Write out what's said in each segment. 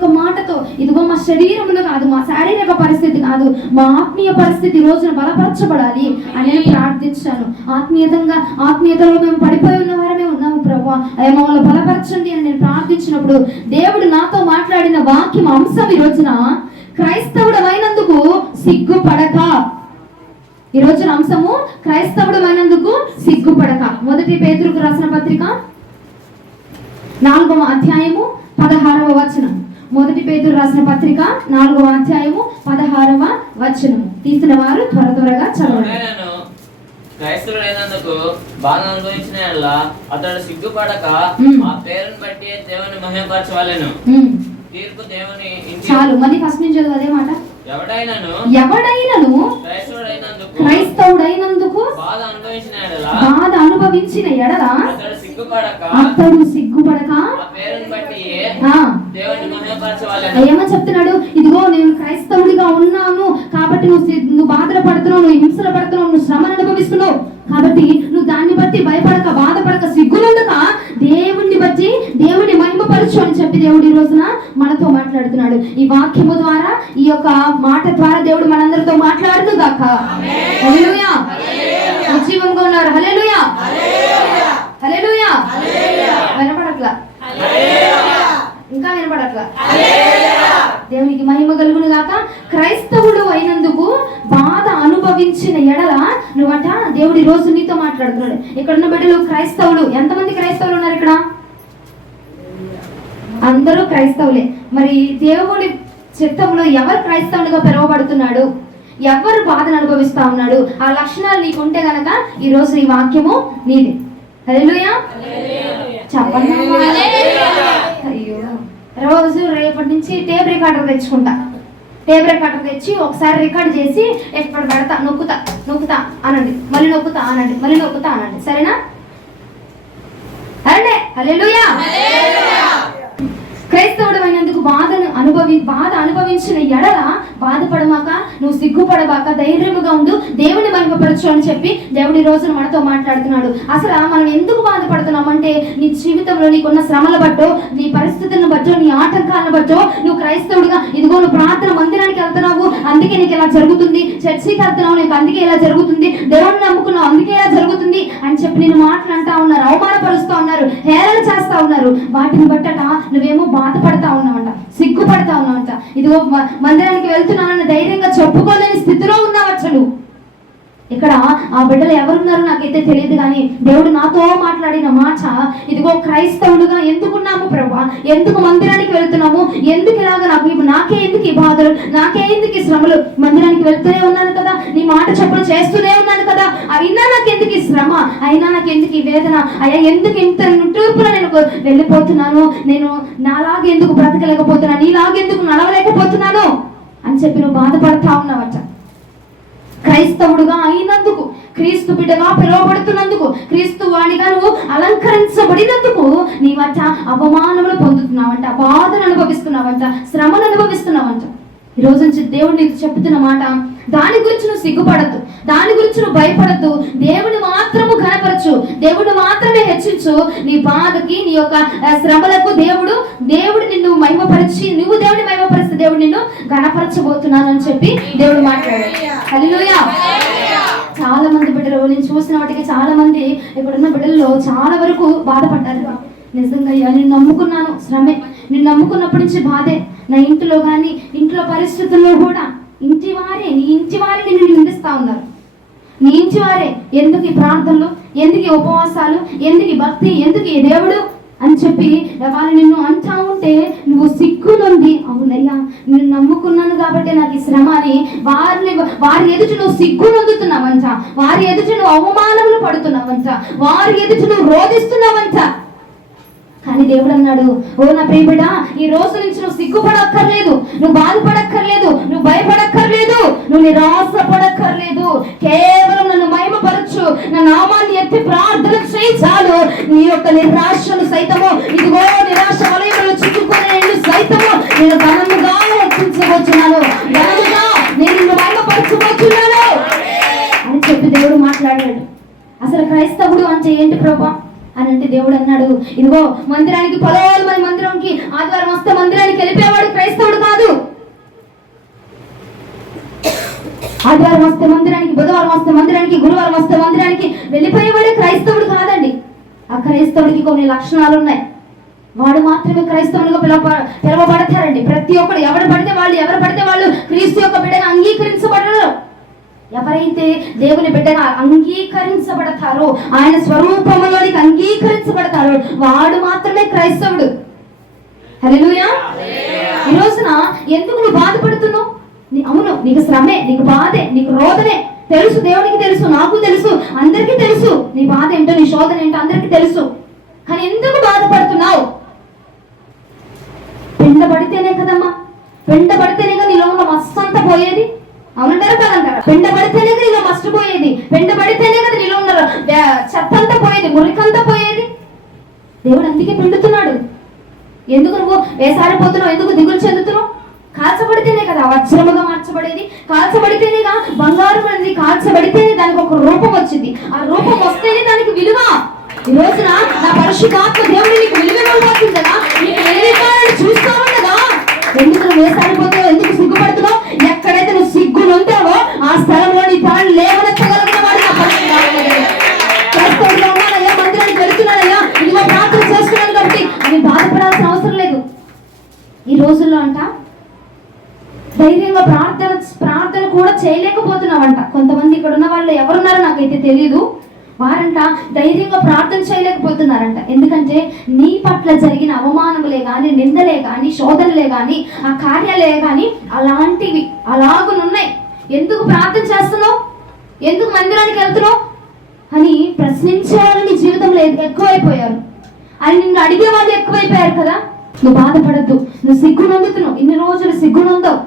యొక్క మాటతో ఇదిగో మా శరీరంలో కాదు, మా శారీరక పరిస్థితి కాదు, మా ఆత్మీయ పరిస్థితి ఈ రోజున బలపరచబడాలి అని నేను ప్రార్థించాను. ఆత్మీయతలో మేము పడిపోయి ఉన్న వారమే ఉన్నాము ప్రభువా, అయ్యా మమ్మల్ని బలపరచండి అని నేను ప్రార్థించినప్పుడు దేవుడు నాతో మాట్లాడిన వాక్యం అంశం ఈ రోజున క్రైస్తవుడు అయినందుకు సిగ్గుపడక. ఈ రోజున అంశము క్రైస్తవుడు అయినందుకు సిగ్గుపడక. 1 పేతురుకు రాసిన పత్రిక 4వ అధ్యాయము 16వ వచనం. 1 పేతురు రాసిన పత్రిక 4వ అధ్యాయము 16వ వచనము. తీసిన వారు త్వరగా చదవండి. క్రైస్తవుడైనందుకు బాధ అనుభవించిన యెడల అతడు సిగ్గుపడక ఆ పేరును బట్టి దేవుని మహిమపరచవలెను. తీర్పు దేవుని. చాలు, మళ్ళీ ఫస్ట్ నుంచి చదువు అదే మాట. ఎవడైనను క్రైస్తవుడైనందుకు బాధ అనుభవించిన ఎడల అతడు సిగ్గుపడక ఏమని చెప్తున్నాడు? ఇదిగో నేను క్రైస్తవుడిగా ఉన్నాను కాబట్టి నువ్వు బాధలు పడుతున్నావు, నువ్వు హింసలు పడుతున్నావు, నువ్వు శ్రమను అనుభవిస్తున్నావు కాబట్టి నువ్వు దాన్ని బట్టి భయపడక బాధపడక సిగ్గునందుక దేవుణ్ణి బట్టి దేవుని మహిమపరచు అని చెప్పి దేవుడు ఈ రోజున మనతో మాట్లాడుతున్నాడు. ఈ వాక్యము ద్వారా, ఈ యొక్క మాట ద్వారా దేవుడు మనందరితో మాట్లాడుతూ గాక. హల్లెలూయా. ఉజ్జీవంగా ఉన్నారు. హల్లెలూయా, హల్లెలూయా. వినపడట్లా? ఇంకా వినపడట్లా? దేవునికి మహిమ కలుగును గాక. క్రైస్తవుడు అయినందుకు బాధ అనుభవించిన ఎడల నువ్వట దేవుడు ఈ రోజు నీతో మాట్లాడుతున్నాడు. ఇక్కడ ఉన్న బిడ్డలు క్రైస్తవులు. ఎంతమంది క్రైస్తవులు ఉన్నారు ఇక్కడ? అందరూ క్రైస్తవులే. మరి దేవుడి చిత్తంలో ఎవరు క్రైస్తవునిగా పిలువబడుతున్నాడు, ఎవరు బాధను అనుభవిస్తా ఉన్నాడు, ఆ లక్షణాలు నీకుంటే గనక ఈ రోజు ఈ వాక్యము నీది. హల్లెలూయా చెప్పండి. అయ్యో, రోజు రేపటి నుంచి టేప్ రికార్డర్ తెచ్చుకుంటా. టేప్ రికార్డర్ తెచ్చి ఒకసారి రికార్డ్ చేసి ఎక్కడ పెడతా, నొక్కుతా అనండి, మళ్ళీ నొక్కుతా అనండి, మళ్ళీ నొక్కుతా అనండి. సరేనా? అరండి. హల్లెలూయా. క్రైస్తవుడు అయినందుకు బాధ అనుభవించిన ఎడల బాధపడమాక, నువ్వు సిగ్గుపడబాక, ధైర్యముగా ఉండు, దేవుని మహిమపరచు అని చెప్పి దేవుడు ఈ రోజున మనతో మాట్లాడుతున్నాడు. అసలు మనం ఎందుకు బాధపడుతున్నామంటే నీ జీవితంలో నీకున్న శ్రమల బట్టో, నీ పరిస్థితులను బట్టో, నీ ఆటంకాలను బట్టో నువ్వు క్రైస్తవుడిగా ఇదిగో నువ్వు ప్రార్థన మందిరానికి వెళ్తున్నావు అందుకే నీకు ఇలా జరుగుతుంది, చర్చికి వెళ్తున్నావు నీకు అందుకే ఇలా జరుగుతుంది, దేవుడిని నమ్ముకున్నావు అందుకే ఇలా జరుగుతుంది అని చెప్పి నేను మాట్లాడుతూ ఉన్నారు, అవమానపరుస్తూ ఉన్నారు, హేళన చేస్తా ఉన్నారు. వాటిని బట్టట నువ్వేమో బాధపడతా ఉన్నావంట, సిగ్గుపడతా ఉన్నావంట. ఇదిగో మందిరానికి వెళ్తున్నానని ధైర్యంగా చెప్పుకోలేని స్థితిలో ఉన్నావచ్చ నువ్వు. ఇక్కడ ఆ బిడ్డలు ఎవరున్నారో నాకైతే తెలియదు, కానీ దేవుడు నాతో మాట్లాడిన మాట ఇదిగో క్రైస్తవులుగా ఎందుకున్నాము ప్రభా, ఎందుకు మందిరానికి వెళ్తున్నాము, ఎందుకు ఇలాగా నాకే ఎందుకు ఈ బాధలు, నాకే ఎందుకు ఈ శ్రమలు, మందిరానికి వెళ్తూనే ఉన్నాను కదా, నీ మాట చెప్పులు చేస్తూనే ఉన్నాను కదా, అయినా నాకు ఎందుకు ఈ శ్రమ, అయినా నాకు ఎందుకు ఈ వేదన, అయ్యా ఎందుకు ఇంత నిట్టూర్పులో నేను వెళ్ళిపోతున్నాను, నేను నాలాగా ఎందుకు బ్రతకలేకపోతున్నాను, నీలాగెందుకు నడవలేకపోతున్నాను అని చెప్పి నువ్వు బాధపడతా ఉన్నావట. క్రైస్తవుడుగా అయినందుకు, క్రీస్తు బిడ్డగా పిలువబడుతున్నందుకు, క్రీస్తు వాణిగా నువ్వు అలంకరించబడినందుకు నీ వద్ద అవమానములు పొందుతున్నావంట, బాధను అనుభవిస్తున్నావంట, శ్రమను అనుభవిస్తున్నావంట. ఈ రోజు నుంచి దేవుడు నీకు చెప్తున్న మాట, దాని గురించి నువ్వు సిగ్గుపడద్దు, దాని గురించి నువ్వు భయపడద్దు, దేవుని మాత్రము ఘనపరచు, దేవుడు మాత్రమే హెచ్చించు. నీ బాధకి, నీ యొక్క శ్రమలకు దేవుడు నిన్ను మహిమపరిచి, నువ్వు దేవుడిని మహిమపరిస్తే దేవుడు నిన్ను ఘనపరచబోతున్నాను అని చెప్పి దేవుడు మాట్లాడాడు. హల్లెలూయా. చాలా మంది బిడ్డలు నేను చూసిన వాటికి చాలా మంది ఇప్పుడున్న బిడ్డల్లో చాలా వరకు బాధపడ్డారు. నిజంగా నేను నమ్ముకున్నాను, శ్రమే, నేను నమ్ముకున్నప్పటి నుంచి బాధే, నా ఇంటిలో కానీ ఇంట్లో పరిస్థితుల్లో కూడా నీ ఇంటి వారే నిన్ను నిందిస్తా ఉన్నారు. నీ ఇంటి వారే ఎందుకు ఈ ప్రార్థనలు, ఎందుకు ఈ ఉపవాసాలు, ఎందుకు ఈ భక్తి, ఎందుకు ఈ దేవుడు అని చెప్పి వాళ్ళు నిన్ను అంటా ఉంటే నువ్వు సిగ్గునుంది, అవునయ్యా నేను నమ్ముకున్నాను కాబట్టి నాకు ఈ శ్రమ అని వారి ఎదుట నువ్వు సిగ్గునొందుతున్నావంట, వారి ఎదుట నువ్వు అవమానములు పడుతున్నావంట, వారి ఎదుట నువ్వు రోధిస్తున్నావంట. కానీ దేవుడు అన్నాడు, ఓ నా ప్రియబిడ్డ, ఈ రోజు నుంచి నువ్వు సిగ్గుపడక్కర్లేదు, నువ్వు బాధపడక్కర్లేదు, నువ్వు భయపడక్కర్లేదు, నువ్వు నిరాశపడక్కర్లేదు, కేవలం నన్ను మహిమపరచు, నా నామాన్ని ఎత్తి ప్రార్థన చేయి చాలు. నీ యొక్క నిరాశను సైతము, ఇదిగో నిరాశ వలయంలో చిక్కుకునే సైతము నేను ఘనముగా హెచ్చించబోతున్నాను, ఘనముగా నేను నిన్ను మహిమపరచబోతున్నాను అని చెప్పి దేవుడు మాట్లాడాడు. అసలు క్రైస్తవుడు అంటే ఏంటి ప్రభా అని అంటే దేవుడు అన్నాడు, ఇదిగో మందిరానికి 10 మంది మందిరంకి ఆదివారం వస్తే మందిరానికి వెళ్ళిపోయేవాడు క్రైస్తవుడు కాదు. ఆదివారం వస్తే మందిరానికి, బుధవారం వస్తే మందిరానికి, గురువారం వస్తే మందిరానికి వెళ్ళిపోయేవాడే క్రైస్తవుడు కాదండి. ఆ క్రైస్తవుడికి కొన్ని లక్షణాలు ఉన్నాయి. వాడు మాత్రమే క్రైస్తవునిగా పిలవబడతారండి. ప్రతి ఒక్కరు ఎవరు పడితే వాళ్ళు క్రీస్తు యొక్క బిడ్డగా అంగీకరించబడరు. ఎవరైతే దేవుని బిడ్డగా అంగీకరించబడతారో, ఆయన స్వరూపంలోనికి అంగీకరించబడతారో వాడు మాత్రమే క్రైస్తవుడు. హల్లెలూయా. ఈ రోజున ఎందుకు నువ్వు బాధపడుతున్నావు? అవును, నీకు శ్రమే, నీకు బాధే, నీకు రోదనే తెలుసు. దేవునికి తెలుసు, నాకు తెలుసు, అందరికీ తెలుసు. నీ బాధ ఏంటో, నీ శోధన ఏంటో అందరికీ తెలుసు. కానీ ఎందుకు బాధపడుతున్నావు? పెండబడితేనే కదమ్మా, పెండబడితేనే కదా నీలో ఉన్న మస్తంతా పోయేది. అవునంటారా కదంటారా? పెండబడితేనే కదా నీలో మస్తు పోయేది. పెండబడితేనే కదా నీలో ఉన్న చెత్తంతా పోయేది, మురికంతా పోయేది. దేవుడు అందుకే పిండుతున్నాడు. ఎందుకు నువ్వు వేసారిపోతున్నావు? ఎందుకు దిగులు చెందుతున్నావు? కాల్చబడితేనే కదా వజ్రముగా మార్చబడేది. కాల్చబడితేనేగా బంగారం అనేది. కాల్చబడితేనే దానికి ఒక రూపం వచ్చింది. ఆ రూపం వస్తేనే దానికి విలువ. ఈ రోజున నా పరిశుద్ధాత్మ దేవుడు నీకు విలువైపోతుంది కదా, నీకు విలువైపోయాలని చూస్తావు కదా. ఎందుకు నువ్వు వేసారిపోతావు? ఎందుకు సిగ్గుపడుతున్నావు? ఎక్కడైతే నువ్వు సిగ్గు నొంతావో ఆ స్థలంలో నీ ప్రాణం లేవనెత్తగలిగిన వాడు నా పరిశుద్ధాత్మ. ఉన్నానయ్యా, మందిరానికి వెళుతున్నానయ్యా, ఇదిగో ప్రార్థన చేస్తున్నాను కాబట్టి అని బాధపడాల్సిన అవసరం లేదు. ఈ రోజుల్లో అంట ధైర్యంగా ప్రార్థన కూడా చేయలేకపోతున్నావంట. కొంతమంది ఇక్కడ ఉన్న వాళ్ళు ఎవరున్నారో నాకైతే తెలీదు. వారంట ధైర్యంగా ప్రార్థన చేయలేకపోతున్నారంట. ఎందుకంటే నీ పట్ల జరిగిన అవమానములే కానీ, నిందలే కానీ, శోధనలే కానీ, ఆ కార్యాలే కానీ అలాంటివి అలాగునున్నాయి. ఎందుకు ప్రార్థన చేస్తున్నావు? ఎందుకు మందిరానికి వెళ్తున్నావు అని ప్రశ్నించేవాళ్ళు నీ జీవితంలో ఎక్కువైపోయారు. అని నిన్ను అడిగే వాళ్ళు ఎక్కువైపోయారు కదా. నువ్వు బాధపడద్దు. నువ్వు సిగ్గు నొందుతున్నావు, ఇన్ని రోజులు సిగ్గు నొందావు,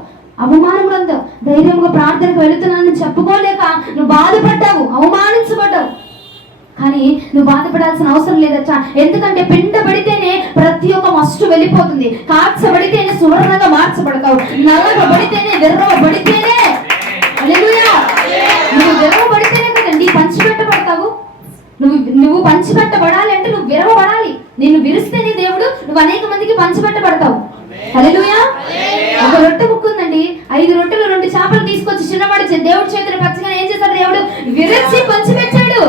అవమానం నొందావు. ధైర్యంగా ప్రార్థనకు వెళుతున్నానని చెప్పుకోలేక నువ్వు బాధపడ్డావు, అవమానించబడ్డావు. కానీ నువ్వు బాధపడాల్సిన అవసరం లేదచ్చ. ఎందుకంటే పిండబడితేనే ప్రతి ఒక్క మస్టు వెళ్ళిపోతుంది. కాల్చబడితేనే సువర్ణంగా మార్చబడతావు. నలగబడితేనే, విర్రవబడితేనే, హల్లెలూయా, నువ్వు విరవబడితేనే కదండి పంచిపెట్టబడతావు. నువ్వు పంచిపెట్టబడాలి అంటే నువ్వు విరవబడాలి. నిన్ను విరిస్తేనే దేవుడు నువ్వు అనేక మందికి పంచిపెట్టబడతావు. హల్లెలూయా. ఒక రొట్టె ముక్క ఉందండి, 5 రొట్టెలు 2 చేపలు తీసుకొచ్చి చిన్నవాడు దేవుడి చేతులు పచ్చగానే ఏం చేశాడు? దేవుడు విరిచి పంచిపెట్టాడు.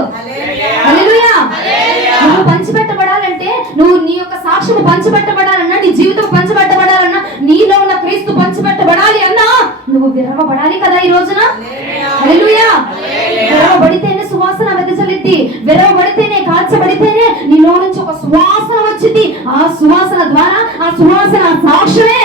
హల్లెలూయా. నువ్వు పంచిపెట్టబడాలంటే, నువ్వు నీ యొక్క సాక్ష్యం పంచిపెట్టబడాలన్నా, నీ జీవితం పంచిపెట్టబడాలన్నా, నీలో ఉన్న క్రీస్తు పంచిపెట్టబడాలి అన్నా నువ్వు విరవబడాలి కదా ఈ రోజున. హల్లెలూయా. విరవబడితేనే సువాసన వెదజల్లిద్ది. విరవబడితేనే, కాల్చబడితేనే నీలో నుంచి ఒక సువాసన వచ్చింది. ఆ సువాసన ద్వారా, ఆ సువాసన సాక్ష్యమే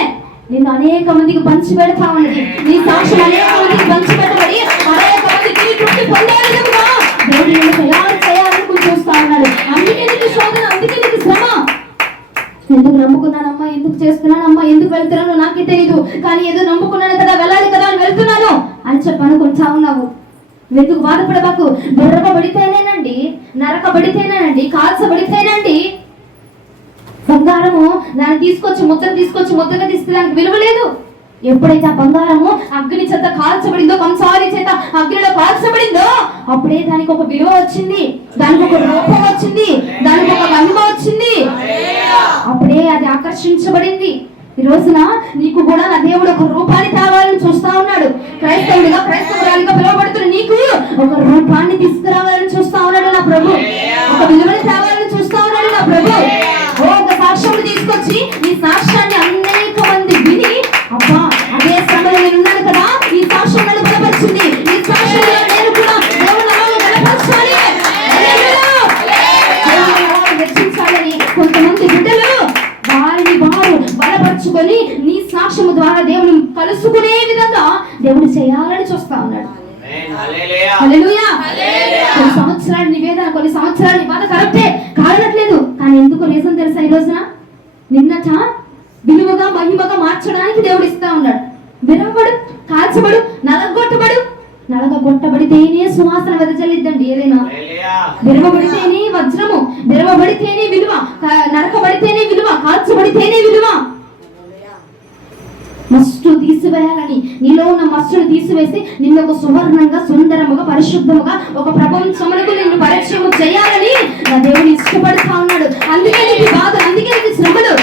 నిన్ను అనేక మందికి పంచి పెడతా ఉన్నది. నీ సాక్ష్యం అనేక మందికి పంచి పెట్టబడి అనేక మందికి తృప్తి పొందే విధంగా దేవుడు నిన్ను తయారు చేయాలని చూస్తా ఉన్నాడు. అందుకే నీకు శోధన, అందుకే నీకు శ్రమ. ఎందుకు నమ్ముకున్నానమ్మా, ఎందుకు చేస్తున్నానమ్మా, ఎందుకు వెళ్తున్నాను నాకే తెలియదు, కానీ ఏదో నమ్ముకున్నాను కదా, వెళ్ళాలి కదా అని వెళ్తున్నాను అని చెప్పి అనుకుంటా ఉన్నావు. ఎందుకు బాధపడబాకు. విరవబడితేనేనండి, నరకబడితేనేనండి, కాల్చబడితేనండి. బంగారము దాన్ని తీసుకొచ్చి ముద్దగా తీస్తే దానికి విలువ లేదు. ఎప్పుడైతే ఆ బంగారము అగ్ని చేత కాల్చబడిందో, కంసారి చేత అగ్నిలో కాల్చబడిందో, అప్పుడే దానికి ఒక విలువ వచ్చింది, దానికి ఒక రూపం వచ్చింది, దానికి ఒక మహిమ వచ్చింది. అప్పుడే అది ఆకర్షించబడింది. ఈ రోజున నీకు కూడా నా దేవుడు ఒక రూపాన్ని తేవాలని చూస్తా ఉన్నాడు. క్రైస్తవురాలిగా పిలువబడుతున్న నీకు ఒక రూపాన్ని తీసుకురావాలని చూస్తా ఉన్నాడు నా ప్రభు. ఒక విలువని తేవాలని చూస్తా ఉన్నాడు నా ప్రభు. ఒక సాక్ష్యం తీసుకొచ్చి నీ సాక్ష్యాన్ని అనేక మంది విని, అబ్బా అదే శ్రమలో నేను ఉన్నాను కదా, ఈ సాక్ష్యం నన్ను బలపరిచింది, ఈ సాక్ష్యంలో నేను కూడా దేవుని నామమును బలపరచాలి, హెచ్చించాలని కొంతమంది బిడ్డలు వారిని వారు బలపరుచుకొని నీ సాక్ష్యము ద్వారా దేవుని కలుసుకునే విధంగా దేవుడు చేయాలని చూస్తా ఉన్నాడు. హల్లెలూయా. కొన్ని సంవత్సరాల నివేదన, కొన్ని సంవత్సరాల బాధ కరెక్టే కారణట్లేదు, కానీ ఎందుకు రీజన్ తెలుసా? ఈ రోజున నిన్నట విలువగా మహిమగా మార్చడానికి దేవుడు ఇస్తా ఉన్నాడు. విరవబడు, కాల్చబడు, నలగొట్టబడితేనే సువాసన వెదజల్లిద్దండి. ఏదైనా విరవబడితేనే వజ్రము, విరవబడితేనే విలువ, నరకబడితేనే విలువ, కాల్చబడితేనే విలువ. మస్టు తీసివేయాలని, నీలో ఉన్న మస్టును తీసివేసి నిన్ను ఒక సువర్ణంగా, సుందరముగా, పరిశుద్ధముగా ఒక ప్రపంచములకు నిన్ను పరిచయం చేయాలని నా దేవుడు ఇష్టపడుతా ఉన్నాడు. అందుకే నీకు బాధ, అందుకే నీకు శ్రమలు.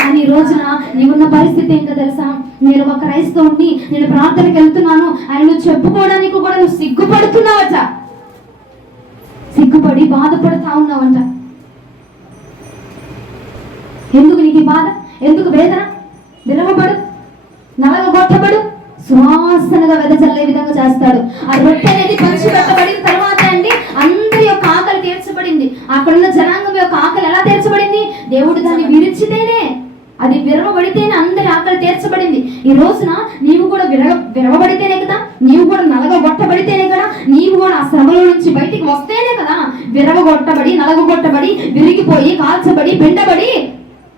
కానీ ఈ రోజున నీకున్న పరిస్థితి ఏంటో తెలుసా? నేను ఒక క్రైస్తవుని, నేను ప్రార్థనకి వెళ్తున్నాను అని నువ్వు చెప్పుకోవడానికి కూడా నువ్వు సిగ్గుపడుతున్నావట. సిగ్గుపడి బాధపడుతా ఉన్నావంట. ఎందుకు నీకు ఈ బాధ? ఎందుకు వేదన? విరవబడు, నలగగొట్టబడు, సువాసనగా వెదజల్లే విధంగా చేస్తాడు. ఆ రొట్టె అనేది పంచి పెట్టబడిన తర్వాత అండి అందరి యొక్క ఆకలి తీర్చబడింది. అక్కడున్న జనాంగం యొక్క ఆకలి ఎలా తీర్చబడింది? దేవుడు దాన్ని విరిచితేనే, అది విరవబడితేనే అందరి ఆకలి తీర్చబడింది. ఈ రోజున నీవు కూడా విరవబడితేనే కదా, నీవు కూడా నలగగొట్టబడితేనే కదా, నీవు కూడా ఆ శ్రమల నుంచి బయటికి వస్తేనే కదా విరవగొట్టబడి, నలగగొట్టబడి, విరిగిపోయి, కాల్చబడి, పిండబడి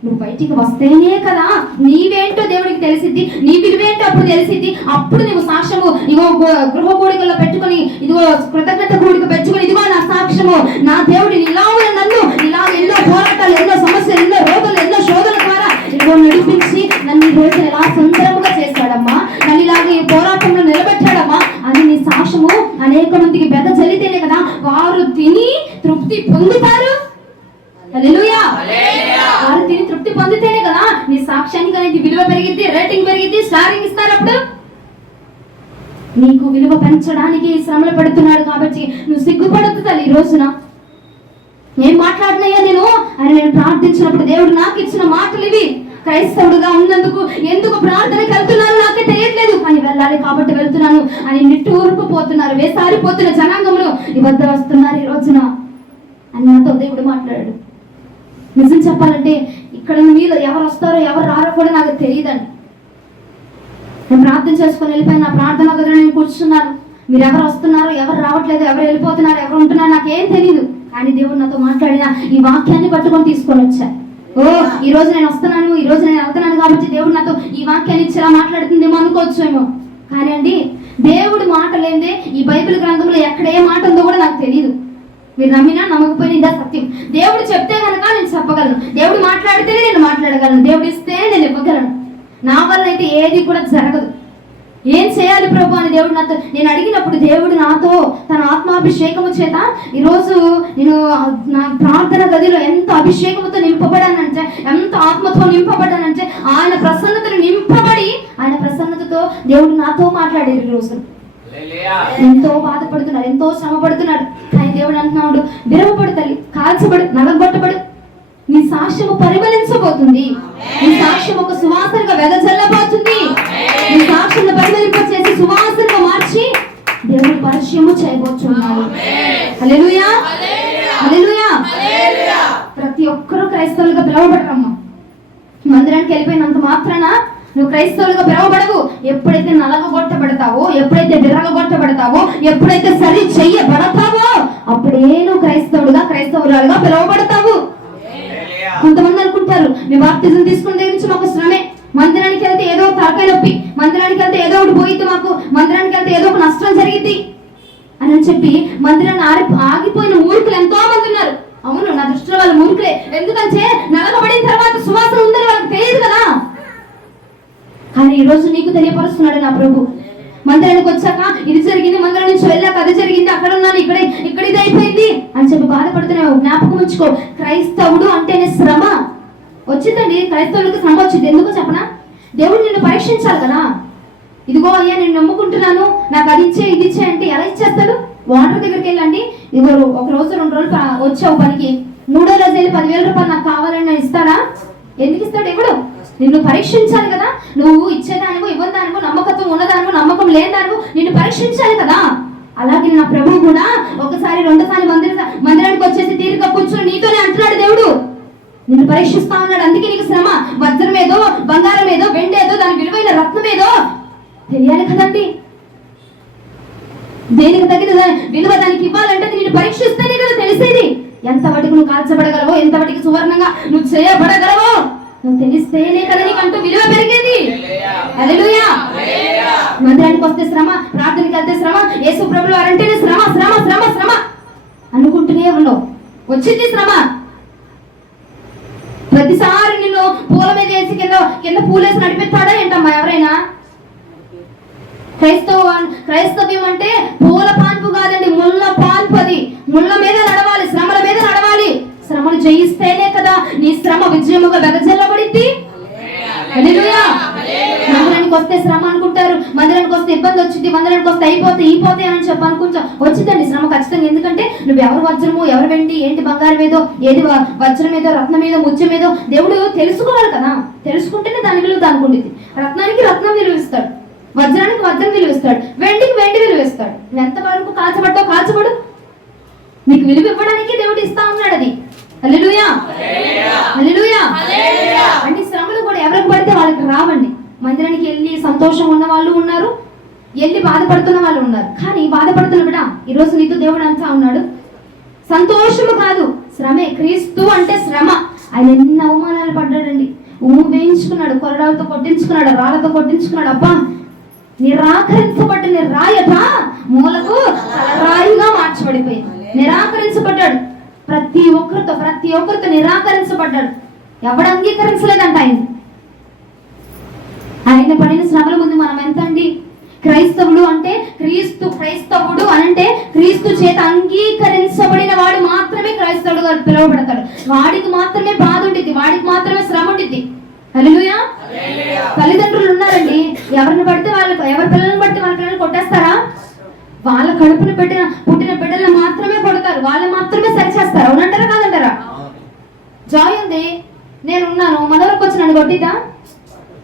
నువ్వు బయటికి వస్తేనే కదా నీవేంటో దేవుడికి తెలిసిద్ది, నీ విలువేంటో అప్పుడు తెలిసిద్ది. అప్పుడు నువ్వు సాక్ష్యము ఇగో గృహ కూడికల్లో పెట్టుకుని, ఇదిగో కృతజ్ఞత కూడిక పెట్టుకుని, ఇదిగో నా సాక్ష్యము, నా దేవుడిని ఇలా నన్ను ఇలా ఎన్నో పోరాటాలు, ఎన్నో సమస్యలు, ఎన్నో రోగులు, ఎన్నో శోధన ద్వారా ఇదిగో నడిపించి నన్ను ఈ రోజు ఎలా సుందరముగా చేశాడమ్మా, నన్ను ఇలాగ ఈ పోరాటంలో నిలబెట్టాడమ్మా అని నీ సాక్ష్యము అనేక మందికి బెద చల్లితేనే కదా వారు తిని తృప్తి పొందుతారు. హల్లెలూయా. వారు తిని తృప్తి పొందితేనే కదా నీ సాక్ష్యానికి అనేది విలువ పెరిగిద్ది, రేటింగ్ పెరిగిద్ది, స్టారింగ్ ఇస్తారు. అప్పుడు నీకు విలువ పెంచడానికి శ్రమలు పెడుతున్నాడు కాబట్టి నువ్వు సిగ్గుపడద్దు తల్లి. ఈ రోజున ఏం మాట్లాడినాయా నేను ప్రార్థించినప్పుడు దేవుడు నాకు ఇచ్చిన మాటలు ఇవి. క్రైస్తవుడుగా ఉన్నందుకు ఎందుకు ప్రార్థనకి వెళ్తున్నాను నాకే తెలియట్లేదు, కానీ వెళ్ళాలి కాబట్టి వెళ్తున్నాను అని నిట్టూర్పు పోతున్నారు, వేసారిపోతున్న జనాంగంలో ఈ వద్ద వస్తున్నారు ఈ రోజున అని నాతో దేవుడు మాట్లాడాడు. నిజం చెప్పాలంటే ఇక్కడ మీలో ఎవరు వస్తారో ఎవరు రారో కూడా నాకు తెలియదండి. నేను ప్రార్థన చేసుకొని వెళ్ళిపోయి నా ప్రార్థన గదిలో నేను కూర్చున్నాను. మీరు ఎవరు వస్తున్నారో ఎవరు రావట్లేదు, ఎవరు వెళ్ళిపోతున్నారు, ఎవరు ఉంటున్నారు నాకేం తెలియదు. కానీ దేవుడు నాతో మాట్లాడిన ఈ వాక్యాన్ని పట్టుకొని తీసుకొని వచ్చా. ఈ రోజు నేను వస్తున్నాను, ఈ రోజు నేను వెళ్తున్నాను కాబట్టి దేవుడు నాతో ఈ వాక్యాన్ని ఇచ్చి ఇలా మాట్లాడుతుందేమో అనుకోవచ్చేమో. కానీ అండి దేవుడి మాట లేదే ఈ బైబిల్ గ్రంథంలో ఎక్కడ ఏ మాట ఉందో కూడా నాకు తెలియదు. మీరు నమ్మినా నమ్మకపోయినా ఇదా సత్యం. దేవుడు చెప్తే కనుక నేను చెప్పగలను, దేవుడు మాట్లాడితేనే నేను మాట్లాడగలను, దేవుడు ఇస్తే నేను ఇవ్వగలను. నా వల్ల అయితే ఏది కూడా జరగదు. ఏం చేయాలి ప్రభు అని దేవుడు నాతో నేను అడిగినప్పుడు దేవుడు నాతో తన ఆత్మాభిషేకము చేత ఈరోజు నేను నా ప్రార్థన గదిలో ఎంత అభిషేకముతో నింపబడానంటే, ఎంత ఆత్మతో నింపబడ్డానంటే, ఆయన ప్రసన్నతను నింపబడి ఆయన ప్రసన్నతతో దేవుడు నాతో మాట్లాడారు. ఈరోజు ఎంతో బాధపడుతున్నాడు, ఎంతో శ్రమ పడుతున్నాడు. కానీ దేవుడు అంటున్నాడు విరవబడు తల్లి, కాల్చబడు, నలగొట్టబడు, నీ సాక్ష్యము పరిమళించబోతుంది, నీ సాక్ష్యం ఒక సువాసనగా వెదజల్లబోతుంది, నీ సాక్ష్యం పరిమళింపచేసి సువాసనగా మార్చి దేవుడు పరిచయము చేయబోతున్నాడు. హల్లెలూయా, హల్లెలూయా. ప్రతి ఒక్కరూ క్రైస్తవులుగా పిలువబడరమ్మా. మందిరానికి వెళ్ళిపోయినంత మాత్రాన నువ్వు క్రైస్తవులుగా పిలువబడవు. ఎప్పుడైతే నలగొట్టబడతావో, ఎప్పుడైతే విరగొట్టబడతావో, ఎప్పుడైతే సరి చెయ్యబడతావో అప్పుడే నువ్వు క్రైస్తవుడుగా, క్రైస్తవురాలుగా పిలువబడతావు. కొంతమంది అనుకుంటారు మేము బాప్తిజం తీసుకున్న దగ్గర నుంచి మాకు శ్రమే, మందిరానికి వెళ్తే ఏదో తలకాయ నొప్పి, మందిరానికి వెళ్తే ఏదో ఒకటి పోయిద్ది, మాకు మందిరానికి వెళ్తే ఏదో ఒక నష్టం జరిగిద్ది అని చెప్పి మందిరాన్ని ఆగిపోయిన మూర్ఖులు ఎంతో మంది ఉన్నారు. అవును, నా దృష్టిలో వాళ్ళు మూర్ఖులే. ఎందుకంటే నలగబడిన తర్వాత సువాసన ఉందని వాళ్ళకి తెలియదు కదా. కానీ ఈ రోజు నీకు తెలియపరుస్తున్నాడు నా ప్రభు. మందిరానికి వచ్చాక ఇది జరిగింది, మందిరం నుంచి వెళ్ళాక అది జరిగింది, అక్కడ ఉన్నాను, ఇక్కడ ఇది అయిపోయింది అని చెప్పి బాధపడుతున్నావు. జ్ఞాపకం ఉంచుకో, క్రైస్తవుడు అంటేనే శ్రమ వచ్చిందండి. క్రైస్తవులకు శ్రమ వచ్చింది. ఎందుకో చెప్పనా? దేవుడు నిన్ను పరీక్షించాలి కదా. ఇదిగో అయ్యా నేను నమ్ముకుంటున్నాను, నాకు అది ఇచ్చే ఇది ఇచ్చే అంటే ఎలా ఇచ్చేస్తాడు? వాటర్ దగ్గరికి వెళ్ళండి, ఇదిగో ఒక రోజు 2 రోజులు వచ్చావు పనికి, 3వ రోజు వెళ్ళి 10,000 రూపాయలు నాకు కావాలని ఇస్తాడా? ఎందుకు ఇస్తాడు? ఎవడు? నిన్ను పరీక్షించాలి కదా. నువ్వు ఇచ్చేదానివో ఇవ్వదానివో, నమ్మకత్వం ఉన్నదానివో నమ్మకం లేదానివో నిన్ను పరీక్షించాలి కదా. అలాగే నా ప్రభు కూడా ఒకసారి 2 సార్లు మందిరానికి వచ్చేసి తీరిక కూర్చొని నీతోనే అంటున్నాడు దేవుడు, నిన్ను పరీక్షిస్తా ఉన్నాడు. అందుకే నీకు శ్రమ. వజ్రం ఏదో, బంగారం ఏదో, వెండి ఏదో, దాని విలువైన రత్నం ఏదో తెలియాలి కదండి. దేనికి తగిన విలువ దానికి ఇవ్వాలంటే నిన్ను పరీక్షిస్తేనే కదా తెలిసేది. ఎంత వాటికి నువ్వు కాల్చబడగలవో, ఎంత వాటికి సువర్ణంగా నువ్వు చేయబడగలవో నువ్వు తెలిస్తేనే కదా నీకంటూ విలువ పెరిగేది. హల్లెలూయా. మందిరానికి వస్తే శ్రమ, ప్రార్థనకి వెళ్తే శ్రమ, యేసు ప్రభువు వారంటేనే శ్రమ శ్రమ శ్రమ శ్రమ అనుకుంటూనే ఉన్నావు. వచ్చింది శ్రమ. ప్రతిసారి నిన్ను పూల మీద వేసి కింద పూలేసి నడిపిస్తాడా ఏంటమ్మా ఎవరైనా? క్రైస్తవ్యం అంటే పూల పాన్పు కాదండి, ముళ్ళ పాన్పు. అది ముళ్ళ మీద నడవాలి, శ్రమల మీద నడవాలి. శ్రమను జయిస్తేనే కదా నీ శ్రమ విజయముగా వెదజల్లబడింది. హల్లెలూయా. మందిరానికి వస్తే శ్రమ అనుకుంటారు, మందిరానికి వస్తే ఇబ్బంది వచ్చింది, మందిరానికి వస్తే అయిపోతే అని చెప్పి అనుకుంటా. వచ్చిందండి శ్రమ ఖచ్చితంగా. ఎందుకంటే నువ్వు ఎవరు వజ్రము, ఎవరు వెండి, ఏంటి బంగారం ఏదో, ఏది వజ్రం ఏదో, రత్నం ఏదో, ముత్యం ఏదో దేవుడు తెలుసుకోవాలి కదా. తెలుసుకుంటేనే దాని విలువ దానికి ఉండిద్ది. రత్నానికి రత్నం విలువిస్తాడు, వజ్రానికి వజ్రం విలువిస్తాడు, వెండికి వెండి విలువిస్తాడు. నువ్వు ఎంతవరకు కాల్చబడ్డావు కాల్చబడు, నీకు విలువ ఇవ్వడానికి దేవుడు ఇస్తా ఉన్నాడు. అది హల్లెలూయా, హల్లెలూయా. అంటే శ్రమలు కూడా ఎవరికి పడితే వాళ్ళకి రావండి. మందిరానికి వెళ్ళి సంతోషం ఉన్న వాళ్ళు ఉన్నారు, వెళ్ళి బాధపడుతున్న వాళ్ళు ఉన్నారు. కానీ బాధపడుతున్న బిడ్డ ఈరోజు నీతో దేవుడు అంటా ఉన్నాడు, సంతోషము కాదు శ్రమే. క్రీస్తు అంటే శ్రమ. ఆయన ఎన్ని అవమానాలు పడ్డాడండి. ఉమ్ము వేయించుకున్నాడు, కొరడాలతో కొట్టించుకున్నాడు, రాళ్లతో కొట్టించుకున్నాడు. అబ్బా, నిరాకరించబడిన రాయట మూలకు రాయిగా మార్చబడిపోయింది. నిరాకరించబడ్డాడు. ప్రతి ఒక్కరితో నిరాకరించబడ్డాడు. ఎవడు అంగీకరించలేదంట ఆయన పడిన శ్రమల ముందు మనం ఎంత అండి? క్రైస్తవుడు అంటే క్రైస్తవుడు అనంటే క్రీస్తు చేత అంగీకరించబడిన వాడు మాత్రమే క్రైస్తవుడుగా పిలువబడతాడు. వాడికి మాత్రమే బాధ ఉండిద్ది, వాడికి మాత్రమే శ్రమ ఉండిద్ది. హల్లెలూయా. తల్లిదండ్రులు ఉన్నారండి, ఎవరిని పడితే ఎవరి పిల్లల్ని బట్టి వాళ్ళ పిల్లల్ని కొట్టేస్తారా? వాళ్ళ కడుపున పుట్టిన బిడ్డలను మాత్రమే కొడతారు, వాళ్ళు మాత్రమే సరిచేస్తారు. అవునంటారా కాదంటారా? జాయ్ ఉంది, నేనున్నాను, మనవరకు వచ్చి నన్ను కొట్టిద్దా?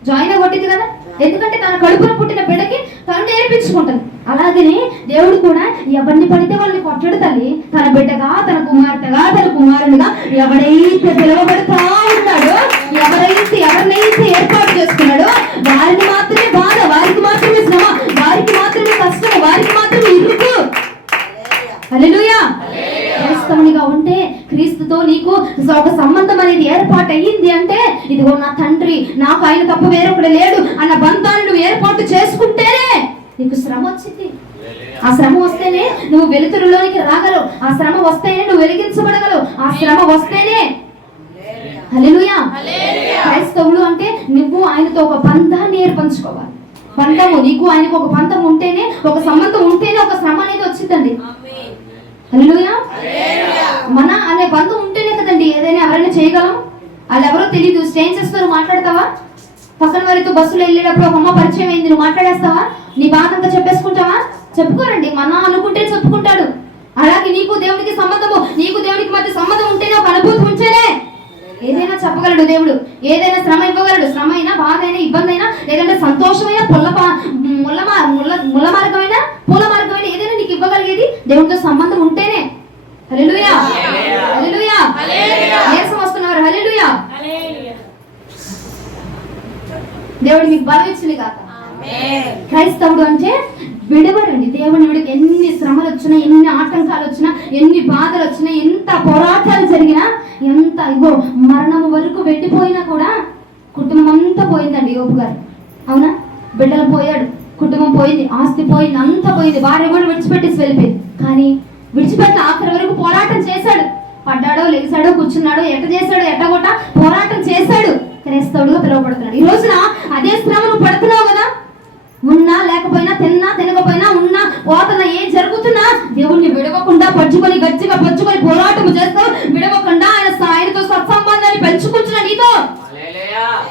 జాయిన్ కొట్టింది కదా, ఎందుకంటే తన కడుపున పుట్టిన బిడ్డకి తను నేర్పించుకుంటుంది. అలాగనే దేవుడు కూడా ఎవరిని పడితే వాళ్ళని కొట్టడు తల్లి. తన బిడ్డగా, తన కుమార్తెగా, తన కుమారుడుగా ఎవరైతే పిలువబడుతా ఉన్నాడో, ఎవరినైతే ఏర్పాటు చేసుకున్నాడో వారిని మాత్రమే బాధ, వారికి మాత్రమే శ్రమ, వారికి మాత్రమే కష్టం, వారికి మాత్రమే ఇరుకు. హల్లెలూయా. క్రైస్తవునిగా ఉంటే క్రీస్తుతో నీకు ఒక సంబంధం అనేది ఏర్పాటు అయ్యింది అంటే, ఇదిగో నా తండ్రి, నాకు ఆయన తప్ప వేరొకడు లేడు అన్న బంధాన్ని నువ్వు ఏర్పాటు చేసుకుంటేనే నీకు శ్రమ వచ్చింది. ఆ శ్రమ వస్తేనే నువ్వు వెలుతురులోనికి రాగలవు. ఆ శ్రమ వస్తేనే నువ్వు వెలిగించబడగలవు. ఆ శ్రమ వస్తేనే. హల్లెలూయా. క్రైస్తవులు అంటే నువ్వు ఆయనతో ఒక బంధాన్ని ఏర్పరచుకోవాలి. బంధము, నీకు ఆయనకు ఒక బంధం ఉంటేనే, ఒక సంబంధం ఉంటేనే ఒక శ్రమ అనేది వచ్చిందండి. హల్లెలూయా. మన అనే బంధం ఉంటేనే కదండి ఏదైనా ఎవరైనా చేయగలం. వాళ్ళు ఎవరో తెలియదు, స్ట్రేంజర్స్ తో మాట్లాడతావా? పక్కన వారితో బస్సులో వెళ్ళేటప్పుడు ఒక అమ్మ పరిచయం అయింది, నువ్వు మాట్లాడేస్తావా? నీ బాధ అంతా చెప్పేసుకుంటావా? చెప్పుకోరండి. మన అనుకుంటే చెప్పుకుంటాడు. అలాగే నీకు దేవునికి సంబంధము, నీకు దేవునికి మధ్య సంబంధం ఉంటేనే, ఒక అనుభూతి ఉంటేనే ఏదైనా చెప్పగలడు దేవుడు. ఏదైనా శ్రమ ఇవ్వగలడు. శ్రమ అయినా, బాధ అయినా, ఇబ్బంది అయినా, లేదంటే సంతోషమైనా, ముళ్ళ మార్గమైనా, పూల మార్గమైనా ఏదైనా నీకు ఇవ్వగలిగేది దేవుడితో సంబంధం ఉంటేనే. హల్లెలూయా, హల్లెలూయా. నీరసం వస్తున్నారు. హల్లెలూయా. దేవుడు మీకు బలం ఇచ్చింది కాక. క్రైస్తవుడు అంటే విడవడండి. దేవుని విడికి ఎన్ని శ్రమలు వచ్చినా, ఎన్ని ఆటంకాలు వచ్చినా, ఎన్ని బాధలు వచ్చినా, ఎంత పోరాటాలు జరిగినా, ఎంత ఇగో మరణం వరకు వెళ్ళిపోయినా కూడా కుటుంబం అంతా పోయిందండి. యోబు గారు, అవునా? బిడ్డలు పోయాడు, కుటుంబం పోయింది, ఆస్తి పోయింది, అంతా పోయింది. భార్య కూడా విడిచిపెట్టేసి వెళ్ళిపోయింది. కానీ విడిచిపెట్టి ఆఖరి వరకు పోరాటం చేశాడు. పడ్డాడో, లేచాడో, కూర్చున్నాడో, ఎట్ట చేశాడో, ఎట్టగొట్ట పోరాటం చేశాడు. క్రైస్తవుడుగా పిలువబడుతున్నాడు. ఈ రోజున అదే శ్రమ నువ్వు పడుతున్నావు కదా. ఉన్నా లేకపోయినా, తిన్నా తినకపోయినా, ఉన్నా పోతున్నా, ఏం జరుగుతున్నా దేవుణ్ణి విడవకుండా గట్టిగా పచ్చుకొని పోరాటం చేస్తావు. విడవకుండా ఆయనతో సత్సంబంధాన్ని పెంచుకుంటున్నా. నీతో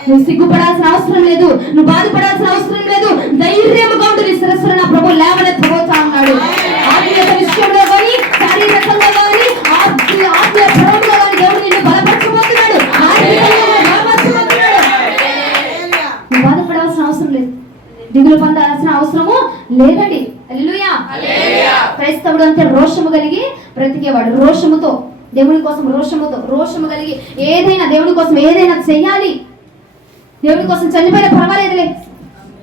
నువ్వు సిగ్గుపడాల్సిన అవసరం లేదు, నువ్వు బాధపడాల్సిన అవసరం లేదు. ధైర్యముగా ఉండి నీ శిరస్సును నా ప్రభు లేవనెత్తబోతా ఉన్నాడు. ఆత్మీయ విషయంలో కానీ, శారీరకంగా కానీ, ఆత్మీయ పరంగా కానీ దేవుడు నిన్ను బలపరచబోతున్నాడు. నువ్వు బాధపడాల్సిన అవసరం లేదు, దిగులు పొందాల్సిన అవసరము లేదండి. హల్లెలూయా. క్రైస్తవుడు అంటే రోషము కలిగి బ్రతికేవాడు. రోషముతో, దేవుడి కోసం రోషము కలిగి ఏదైనా దేవుడి కోసం ఏదైనా చెయ్యాలి. దేవుడి కోసం చనిపోయినా పర్వాలేదులే,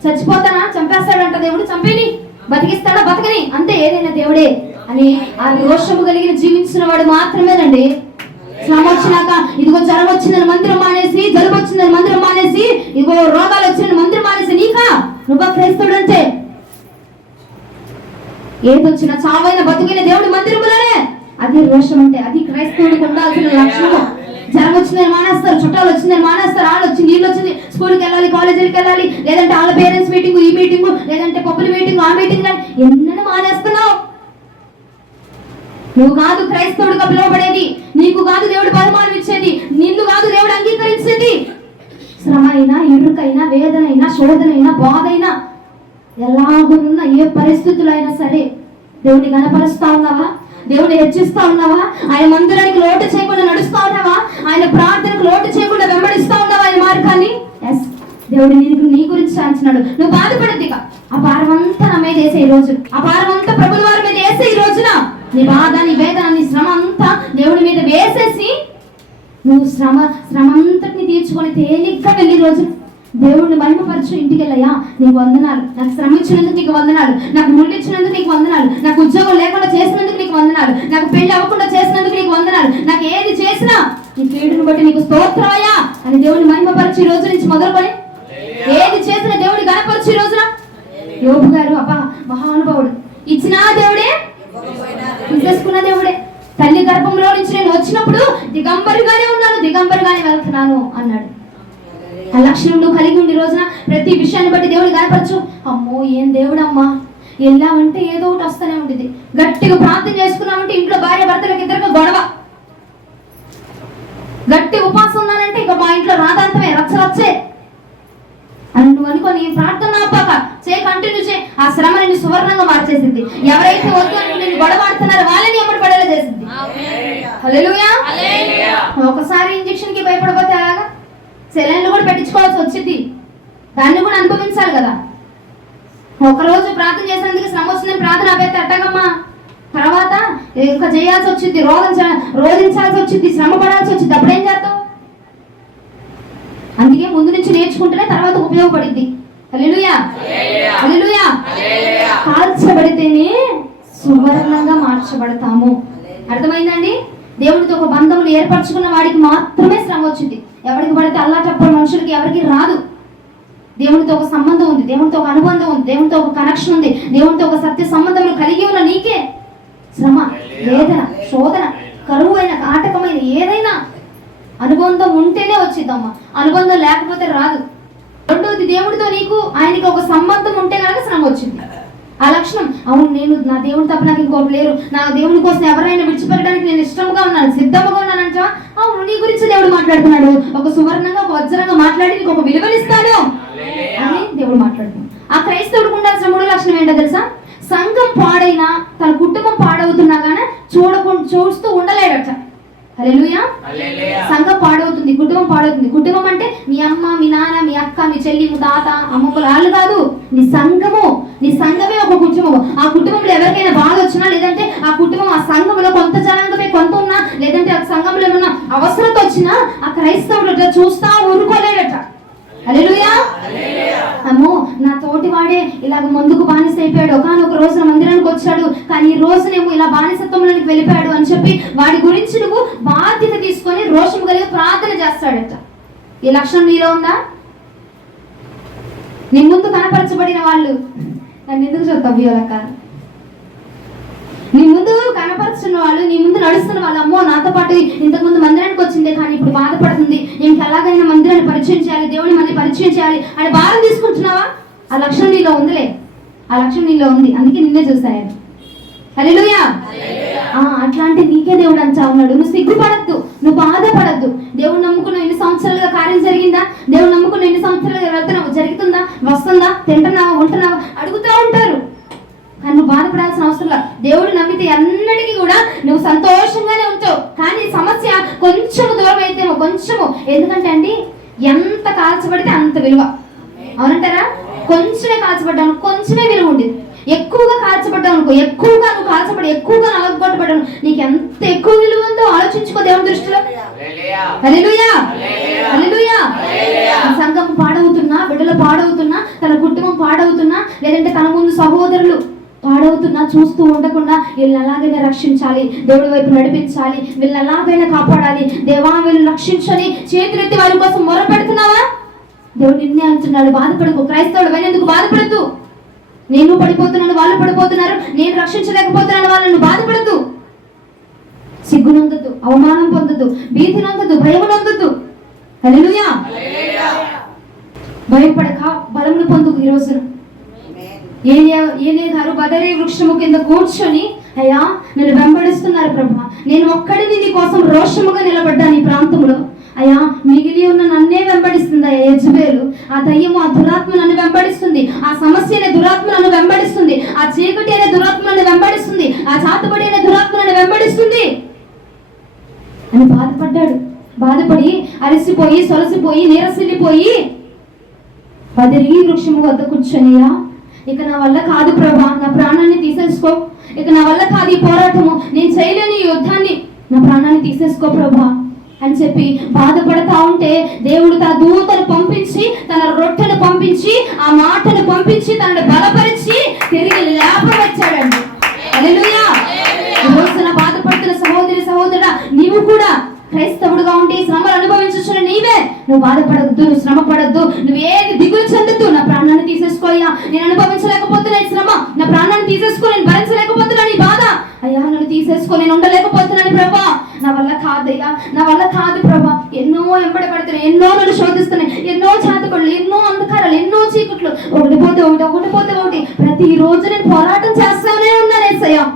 చచ్చిపోతానా, చంపేస్తాడంట దేవుడు, చంపేని, బతికిస్తాడా, బతకని, అంతే, ఏదైనా దేవుడే అని ఆ రోషము కలిగి జీవించిన వాడు మాత్రమేనండి. శ్రమ వచ్చినాక ఇదిగో జ్వరం వచ్చిందని మందిరం మానేసి, జలుబు వచ్చిందని మందిరం మానేసి, ఇదిగో రోగాలు వచ్చిందని మందిరం మానేసి నీకా నువ్వు క్రైస్తవుడు అంటే? ఏదొచ్చినా చావైన బతుకైన దేవుడి మందిరములోనే. అది రోషం అంటే, అది క్రైస్తవుడికి ఉండాల్సిన లక్షణము. జ్వరం వచ్చిందని మానేస్తారు, చుట్టాలు వచ్చిందని మానేస్తారు, వాళ్ళు వచ్చింది, వీళ్ళు వచ్చింది, స్కూల్కి వెళ్ళాలి, కాలేజీకి వెళ్ళాలి, లేదంటే వాళ్ళ పేరెంట్స్ మీటింగ్, ఈ మీటింగ్, లేదంటే పప్పుల మీటింగ్, ఆ మీటింగ్, ఎన్నని మానేస్తున్నావు. నువ్వు కాదు క్రైస్తవుడిగా పిలువబడేది, నీకు కాదు దేవుడు బహుమానం ఇచ్చేది, నిన్ను కాదు దేవుడు అంగీకరించేది. శ్రమ అయినా, ఇరుకైనా, వేదనైనా, శోధనైనా, బాధైనా, ఎలాగున్నా ఏ పరిస్థితులు అయినా సరే దేవుని గణపరుస్తా ఉన్నావా? దేవుని హెచ్చిస్తా ఉన్నావా? ఆయన మందిరానికి లోటు చేయకుండా నడుస్తా ఉన్నావా? ఆయన ప్రార్థనకు లోటు చేయకుండా వెంబడిస్తా ఉన్నావా ఆయన మార్గాన్ని? ఎస్, దేవుడు నీ గురించి సాధించినాడు. నువ్వు బాధపడద్దు. ఆ భారం అంతా నా మీద వేసే ఈ రోజు, ఆ భారం అంతా ప్రభుల వారి మీద వేసే ఈ రోజున నీ బాధ, నీ వేదన, నీ శ్రమ అంతా దేవుడి మీద వేసేసి నువ్వు శ్రమ అంతటిని తీర్చుకొని తేలిగ్గా వెళ్ళి రోజు దేవుడిని మహిమపరచు. ఇంటికి వెళ్ళయ్యా, నీకు వందనాలు, నాకు శ్రమ ఇచ్చినందుకు నీకు వందనాలు, నాకు ముళ్ళు ఇచ్చినందుకు నీకు వందనాలు, నాకు ఉద్యోగం లేకుండా చేసినందుకు నీకు వందనాలు, నాకు పెళ్లి అవ్వకుండా చేసినందుకు నీకు వందనాలు, నాకు ఏది చేసినా నీ కీడును బట్టి నీకు స్తోత్రమయ్యా అని దేవుడిని మహిమపరచు. ఈ రోజు నుంచి మొదలుకొని ఏది చేసినా దేవుడిని గణపరచు. ఈ రోజున యోబు గారు అబ్బా మహానుభావుడు, ఇచ్చిన దేవుడే, తీసేసుకున్న దేవుడే. తల్లి గర్భంలో నుంచి నేను వచ్చినప్పుడు దిగంబరిగానే ఉన్నాను, దిగంబరిగానే వెళ్తున్నాను అన్నాడు. ఆ లక్షణం నువ్వు కలిగి ఉండి రోజున ప్రతి విషయాన్ని బట్టి దేవుడిని గణపరచు. అమ్మో ఏం దేవుడమ్మా, వెళ్ళామంటే ఏదో ఒకటి వస్తూనే ఉంటుంది. గట్టిగా ప్రార్థన చేసుకున్నామంటే ఇంట్లో భార్య భర్తలకు ఇద్దరికి గొడవ. గట్టి ఉపాసం ఉన్నానంటే ఇక మా ఇంట్లో రాధాంతమే, రచ్చరచ్చే అని నువ్వు అనుకోని ప్రార్థన ఆపాక కంటిన్యూ చేయి. ఆ శ్రమ నిన్ను సువర్ణంగా మార్చేసింది. ఎవరైతే వద్దు నిన్ను గొడవ ఆడుతున్నారో వాళ్ళని ఎమ్మడి పడేలా చేసింది. హల్లెలూయా. ఒకసారి ఇంజెక్షన్ కి భయపడిపోతే అలాగా సెలైన్లు కూడా పెట్టించుకోవాల్సి వచ్చింది. దాన్ని కూడా అనుభవించాలి కదా. ఒకరోజు ప్రార్థన చేసినందుకు శ్రమ వచ్చిందని ప్రార్థన ఆపేస్తే అట్టగమ్మా తర్వాత ఇంకా చేయాల్సి వచ్చింది, రోధించాల్సి వచ్చింది, శ్రమ పడాల్సి వచ్చింది. అప్పుడేం చేస్తావు? అందుకే ముందు నుంచి నేర్చుకుంటేనే తర్వాత ఉపయోగపడింది. హల్లెలూయా, హల్లెలూయా. కాల్చబడితేనే సువర్ణంగా మార్చబడతాము. అర్థమైందండి? దేవుడితో ఒక బంధములు ఏర్పరచుకున్న వాడికి మాత్రమే శ్రమ వచ్చింది. ఎవరికి పడితే అల్లా చెప్పని మనుషులకి ఎవరికి రాదు. దేవునితో ఒక సంబంధం ఉంది, దేవునితో ఒక అనుబంధం ఉంది, దేవునితో ఒక కనెక్షన్ ఉంది, దేవునితో ఒక సత్య సంబంధములు కలిగి ఉన్న నీకే శ్రమ, వేదన, శోధన, కరువు అయిన, కాటకమైన ఏదైనా అనుబంధం ఉంటేనే వచ్చిద్దమ్మా. అనుబంధం లేకపోతే రాదు. రెండోది, దేవుడితో నీకు ఆయనకి ఒక సంబంధం ఉంటే కనుక శ్రమ వచ్చింది. ఆ లక్షణం, అవును నేను నా దేవుని తప్ప నాకు ఇంకోటి లేరు, నా దేవుని కోసం ఎవరైనా విడిచిపెట్టడానికి నేను ఇష్టంగా ఉన్నాను, సిద్ధంగా ఉన్నానంట. అవును, నీ గురించి దేవుడు మాట్లాడుతున్నాడు. ఒక సువర్ణంగా, ఒక వజ్రంగా మాట్లాడి నీకు ఒక విలువనిస్తాడు అని దేవుడు మాట్లాడుతున్నాడు. ఆ క్రైస్తవుడికి ఉండాల్సిన మూడో లక్షణం ఏంటో తెలుసా? సంఘం పాడైనా, తన కుటుంబం పాడవుతున్నా కానీ చూస్తూ ఉండలేడట. హల్లెలూయా. సంఘం పాడవుతుంది, కుటుంబం పాడవుతుంది. కుటుంబం అంటే మీ అమ్మ, మీ నాన్న, మీ అక్క, మీ చెల్లి, మీ తాత, అమ్మమ్మలు వాళ్ళు కాదు. నీ సంఘము, నీ సంఘమే ఒక కుటుంబము. ఆ కుటుంబంలో ఎవరికైనా బాధ వచ్చినా, లేదంటే ఆ కుటుంబం ఆ సంఘంలో కొంత జనాంగమే కొంత ఉన్నా, లేదంటే ఆ సంఘంలో ఏమన్నా అవసరత వచ్చినా ఆ క్రైస్తవుడు చూస్తా ఊరుకోలేడట. హల్లెలూయా. అమ్మో నా తోటి వాడే ఇలాగ ముందుకు బానిస అయిపోయాడు, ఒకనొక రోజున మందిరానికి వచ్చాడు, కానీ ఈ రోజునేమో ఇలా బానిసత్వంలోనికి వెళ్ళిపోయాడు అని చెప్పి వాడి గురించి నువ్వు బాధ్యత తీసుకొని రోషం కలిగి ప్రార్థన చేస్తాడట. ఈ లక్షణం నీలో ఉందా? నీ ముందు కనపరచబడిన వాళ్ళు నన్ను ఎందుకు చూస్తావు ఇలాక? నీ ముందు కనపరుస్తున్న వాళ్ళు, నీ ముందు నడుస్తున్న వాళ్ళు, అమ్మో నాతో పాటు ఇంతకుముందు మందిరానికి వచ్చిందే కానీ ఇప్పుడు బాధపడుతుంది, ఇంక ఎలాగైనా మందిరాన్ని పరిచయం చేయాలి, దేవుని మళ్ళీ పరిచయం చేయాలి అని భారం తీసుకుంటున్నావా? ఆ లక్షణం నీలో ఉందిలే, ఆ లక్షణం నీలో ఉంది, అందుకే నిన్నే చూశాను. హల్లెలూయా. అట్లాంటి నీకే దేవుడు అంచా ఉన్నాడు. నువ్వు సిగ్గుపడద్దు, నువ్వు బాధపడద్దు. దేవుడు నమ్ముకున్న ఎన్ని సంవత్సరాలుగా కార్యం జరిగిందా? దేవుడు నమ్ముకున్న ఎన్ని సంవత్సరాలుగా వెళ్తున్నావు, జరుగుతుందా, వస్తుందా, తింటున్నావా, ఉంటున్నావా అడుగుతూ ఉంటారు. కానీ నువ్వు బాధపడాల్సిన అవసరం లేదు. దేవుడు నమ్మితే అన్నిటికీ కూడా నువ్వు సంతోషంగానే ఉంటావు. కానీ సమస్య కొంచెము దూరం అయితేమో, కొంచెము, ఎందుకంటే అండి ఎంత కాల్చబడితే అంత విలువ. అవునంటారా? కొంచెమే కాల్చబడ్డాను, కొంచెమే విలువ ఉండేది. ఎక్కువగా కాల్చబడ్డావు అనుకో, ఎక్కువగా నువ్వు కాల్చబడి ఎక్కువగా నలగొట్టబడ్డాను, నీకు ఎంత ఎక్కువ విలువ ఉందో ఆలోచించుకో దేవుని దృష్టిలో. హల్లెలూయా, హల్లెలూయా. సంఘం పాడవుతున్నా, బిడ్డలు పాడవుతున్నా, తన కుటుంబం పాడవుతున్నా, లేదంటే తన ముందు సహోదరులు పాడవుతున్నా చూస్తూ ఉండకుండా వీళ్ళని ఎలాగైనా రక్షించాలి, దేవుడి వైపు నడిపించాలి, వీళ్ళని ఎలాగైనా కాపాడాలి, దేవా వీళ్ళు రక్షించని చేతులెత్తి వారి కోసం మొర పెడుతున్నావా? దేవుడు నిన్నే అంటున్నాడు, బాధపడకు. క్రైస్తవుడు అయినందుకు బాధపడద్దు. నేను పడిపోతున్నాను, వాళ్ళు పడిపోతున్నారు, నేను రక్షించలేకపోతున్నాను వాళ్ళని బాధపడద్దు. సిగ్గునొందద్దు, అవమానం పొందద్దు, భీతి నొందద్దు, భయం నొందద్దు. హల్లెలూయా. భయపడక బలమును పొందుకు. ఈ రోజున ఏలే గారు బదరీ వృక్షము కింద కూర్చొని, అయ్యా నన్ను వెంబడిస్తున్నారు ప్రభా, నేను ఒక్కడిని నీ కోసం రోషముగా నిలబడ్డాను ఈ ప్రాంతంలో, అయ్యా మిగిలి ఉన్న నన్నే వెంబడిస్తుంది అయ్యా యెజబెలు. ఆ దయ్యము, ఆ దురాత్మ నన్ను వెంబడిస్తుంది, ఆ సమస్య అనే దురాత్మ నన్ను వెంబడిస్తుంది, ఆ చీకటి అనే దురాత్మ నన్ను వెంబడిస్తుంది, ఆ చాతబడి అనే దురాత్మ నన్ను వెంబడిస్తుంది అని బాధపడ్డాడు. బాధపడి అలసిపోయి సొలసిపోయి నీరసిల్లిపోయి బదిరి వృక్షము వద్ద కూర్చొనియా, ఇక నా వల్ల కాదు ప్రభా, నా ప్రాణాన్ని తీసేసుకో, ఇక నా వల్ల కాదు ఈ పోరాటము, నేను చేయలేని ఈ యుద్ధాన్ని, నా ప్రాణాన్ని తీసేసుకో ప్రభా అని చెప్పి బాధపడతా ఉంటే దేవుడు తన దూతను పంపించి, తన రొట్టెను పంపించి, ఆ మాటను పంపించి తనను బలపరిచి తిరిగి లేపవచ్చాడండి. హల్లెలూయా. ఈ రోజున బాధపడుతున్న సహోదరి సహోదరుడా, నీవు కూడా క్రైస్తవుడుగా ఉండి శ్రమలు అనుభవించుచున్న నీవే, నువ్వు బాధపడద్దు, నువ్వు శ్రమ పడద్దు, నువ్వేది దిగులు చెందద్దు. నా ప్రాణాన్ని తీసేసుకోయ్యా, నేను అనుభవించలేకపోతున్నా ఈ శ్రమ, నా ప్రాణాన్ని తీసేసుకో, నేను భరించలేకపోతున్నాను ఈ బాధ, అయ్యా నన్ను తీసేసుకో, నేను ఉండలేకపోతున్నాను ప్రభా, నా వల్ల కాదయ్యా, నా వల్ల కాదు ప్రభా, ఎన్నో వెంబడి పడుతున్నాయి, ఎన్నో నన్ను శోధిస్తున్నాయి, ఎన్నో చేతపడులు, ఎన్నో అంధకారాలు, ఎన్నో చీకట్లు, ఒకటి పోతే ఒకటి ప్రతి రోజు నేను పోరాటం చేస్తానే ఉన్నాను యేసయ్యా,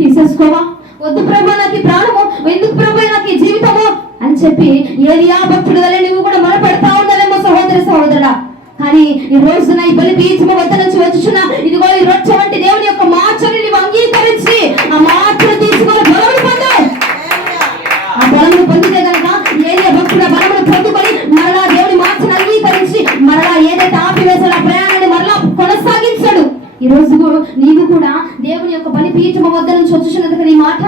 తీసేసుకోవా, వద్దు ప్రభా నాకు ఈ ప్రాణము, ఎందుకు ప్రభా నాకు ఈ జీవితము అని చెప్పి ఏలియా భక్తుడు వలె నువ్వు కూడా మొరపెడతా ఉన్నావేమో సహోదరి సహోదరుడా. కానీ ఈ రోజున ఈ బలి బీజము వద్ద నుంచి వచ్చుచున్న ఇదిగో ఈ రొట్టె వంటి దేవుని యొక్క మాటను నీవు అంగీకరించి ఆ మాటను తీసుకొని బలమును పొందు. ఆ బలమును పొందితే కనుక ఏలియా భక్తుడు బలమును పొందుకొని మరలా దేవుని మాటను అంగీకరించి మరలా ఏదైతే ఆపివేసాడో ఆ ప్రయాణాన్ని మరలా కొనసాగించాడు. ఈ రోజు నీవు కూడా దేవుని యొక్క బలిపీఠము వద్ద నుంచి వచ్చుచున్నది నీ మాట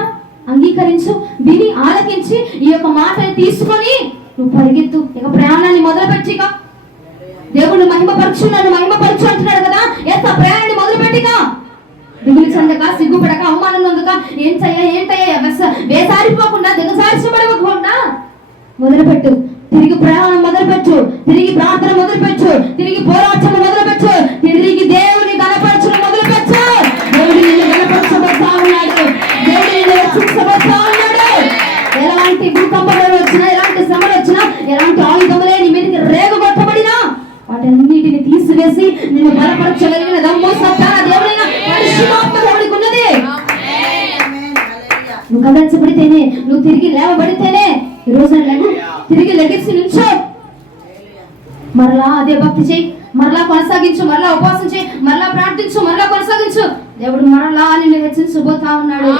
అంగీకరించు, విని ఆలకించి ఈ యొక్క మాటని తీసుకొని నువ్వు పరిగెత్తు, ఇక ప్రయాణాన్ని మొదలుపెట్టిక. దేవుడు మహిమపరచు, నన్ను మహిమపరచు అంటున్నాడు కదా, ప్రయాణాన్ని మొదలుపెట్టిక. దిగులు చెందక, సిగ్గుపడక, అవమానం నొందక, ఏంటయ్యా వేసారిపోకుండా, దిగసారిపడకుండా మొదలుపెట్టు. తిరిగి ప్రయాణం మొదలుపెట్టు, తిరిగి ప్రార్థన మొదలుపెట్టు, తిరిగి పోరాటం మొదలుపెట్టు, తిరిగి దేవుని గణపరచడం మొదలుపెట్టు. దేవుడు నిన్ను గణపరచబోతా ఉన్నాడు, దేవుడు నిన్ను రక్షించబోతా ఉన్నాడు. ఎలాంటి భూకంపాలు వచ్చినా, ఎలాంటి శ్రమలు వచ్చినా, ఎలాంటి ఆయుధములే నీ మీదకి రేగగొట్టబడినా వాటన్నిటిని తీసివేసి నిన్ను బలపరచగలిగిన దమ్ము సత్తా దేవుడైన పరిశుద్ధాత్మ దేవుడికి ఉన్నది. నువ్వు కదల్చబడితేనే, నువ్వు తిరిగి లేవబడితేనే ఈ రోజు తిరిగి లెగిసి నుంచో, మరలా అదే భక్తి చేయి, మరలా కొనసాగించు, మరలా ఉపవాసం చేయి, మరలా ప్రార్థించు, మరలా కొనసాగించు. దేవుడు మరలా నిన్ను హెచ్చరించబోతా ఉన్నాడు.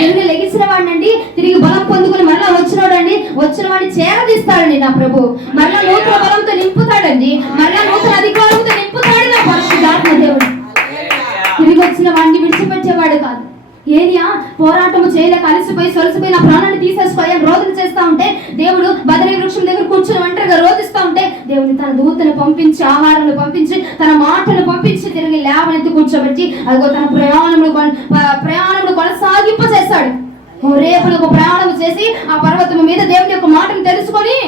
తిరిగి లెగిసిన వాడినండి, తిరిగి బలం పొందుకుని మరలా వచ్చినవాడండి, వచ్చిన వాడిని చేరదీస్తాడండి నా ప్రభు. మరలా నూతన బలంతో నింపుతాడండి, మరలా నూతన అధికారంతో నింపుతాడు నా పరిశుద్ధాత్మ దేవుడు. తిరిగి వచ్చిన వాడిని విడిచిపెట్టేవాడు కాదు. ఏలియా పోరాటము చేయలేక అలసిపోయి సొలసిపోయి నా ప్రాణాన్ని తీసేసుకోయని రోదన చేస్తా ఉంటే, దేవుడు బదరీ వృక్షం దగ్గర కూర్చొని ఒంటరిగా రోధిస్తా ఉంటే, దేవుడు తన దూతను పంపించి, ఆహారాన్ని పంపించి, తన మాటను పంపించి తిరిగి లేవనెత్తి కూర్చోబెట్టి అదిగో తన ప్రయాణమును కొనసాగింప చేశాడు. రేపు ఒక ప్రయాణం చేసి ఆ పర్వతం మీద దేవుని యొక్క మాటను తెలుసుకొని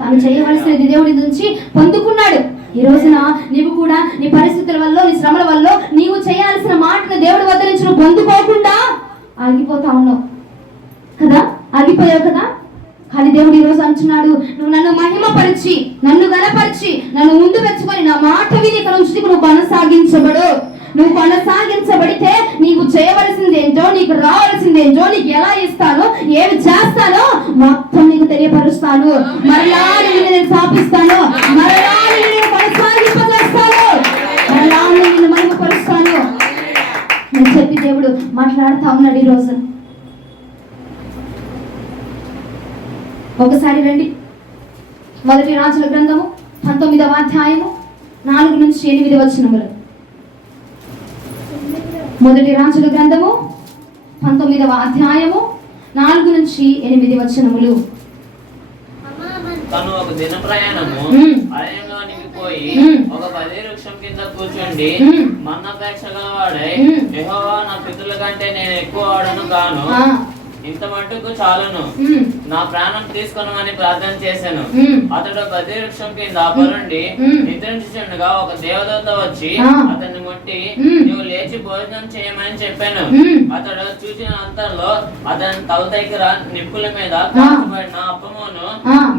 తాను చేయవలసినది దేవుడి నుంచి పొందుకున్నాడు. ఈ రోజున నీవు కూడా నీ పరిస్థితుల వల్ల, నీ శ్రమల వల్ల నీవు చేయాల్సిన మాటను దేవుడి వద్ద నుంచి నువ్వు పొందుకోకుండా ఆగిపోతా ఉన్నావు కదా, ఆగిపోయావు కదా. కానీ దేవుడు ఈ రోజు అంటున్నాడు, నువ్వు నన్ను మహిమపరిచి, నన్ను గణపరిచి, నన్ను ముందు పెంచుకొని నా మాట విని ఇక్కడ నుంచి నువ్వు కొనసాగించబడు. నువ్వు కొనసాగించబడితే నీవు చేయవలసింది ఏంటో, నీకు రావాల్సింది ఏంటో, నీకు ఎలా ఇస్తానో, ఏమి చేస్తానో మొత్తం నీకు తెలియపరుస్తాను. మరలా నేను స్థాపిస్తాను, మరలా నేను కొనసాగింపజేస్తాను, మరలా నేను మహిమపరుస్తాను అని చెప్పి దేవుడు మాట్లాడుతా ఉన్నాడు ఈ రోజు. ఒకసారి రండి, 1 రాజుల గ్రంథము 19వ అధ్యాయము 4 నుంచి 8 వచనములు. 1 రాజుల గ్రంథము 19వ అధ్యాయము 4 నుంచి 8 వచనములు. తను ఒక దిన ప్రయాణము అరణ్యంలోనికి పోయి ఒక బలి వృక్షం కింద కూర్చుండి మన్నపేక్ష గలవాడై, యెహోవా నా పితరుల కంటే నేను ఎక్కువ వాడను కాను, ఇంత మట్టుకు చాలును, నా ప్రాణం తీసుకొనమని ప్రార్థన చేశాను. అతడు బలి వృక్షం కింద పరుండి నిద్రించుచుండగా ఒక దేవదూత వచ్చి అతన్ని ముట్టి, నువ్వు లేచి భోజనం చేయమని చెప్పాను. అతడు చూసిన అంతలో అతని తల దగ్గర నిప్పుల మీద కాల్చబడిన అప్పమును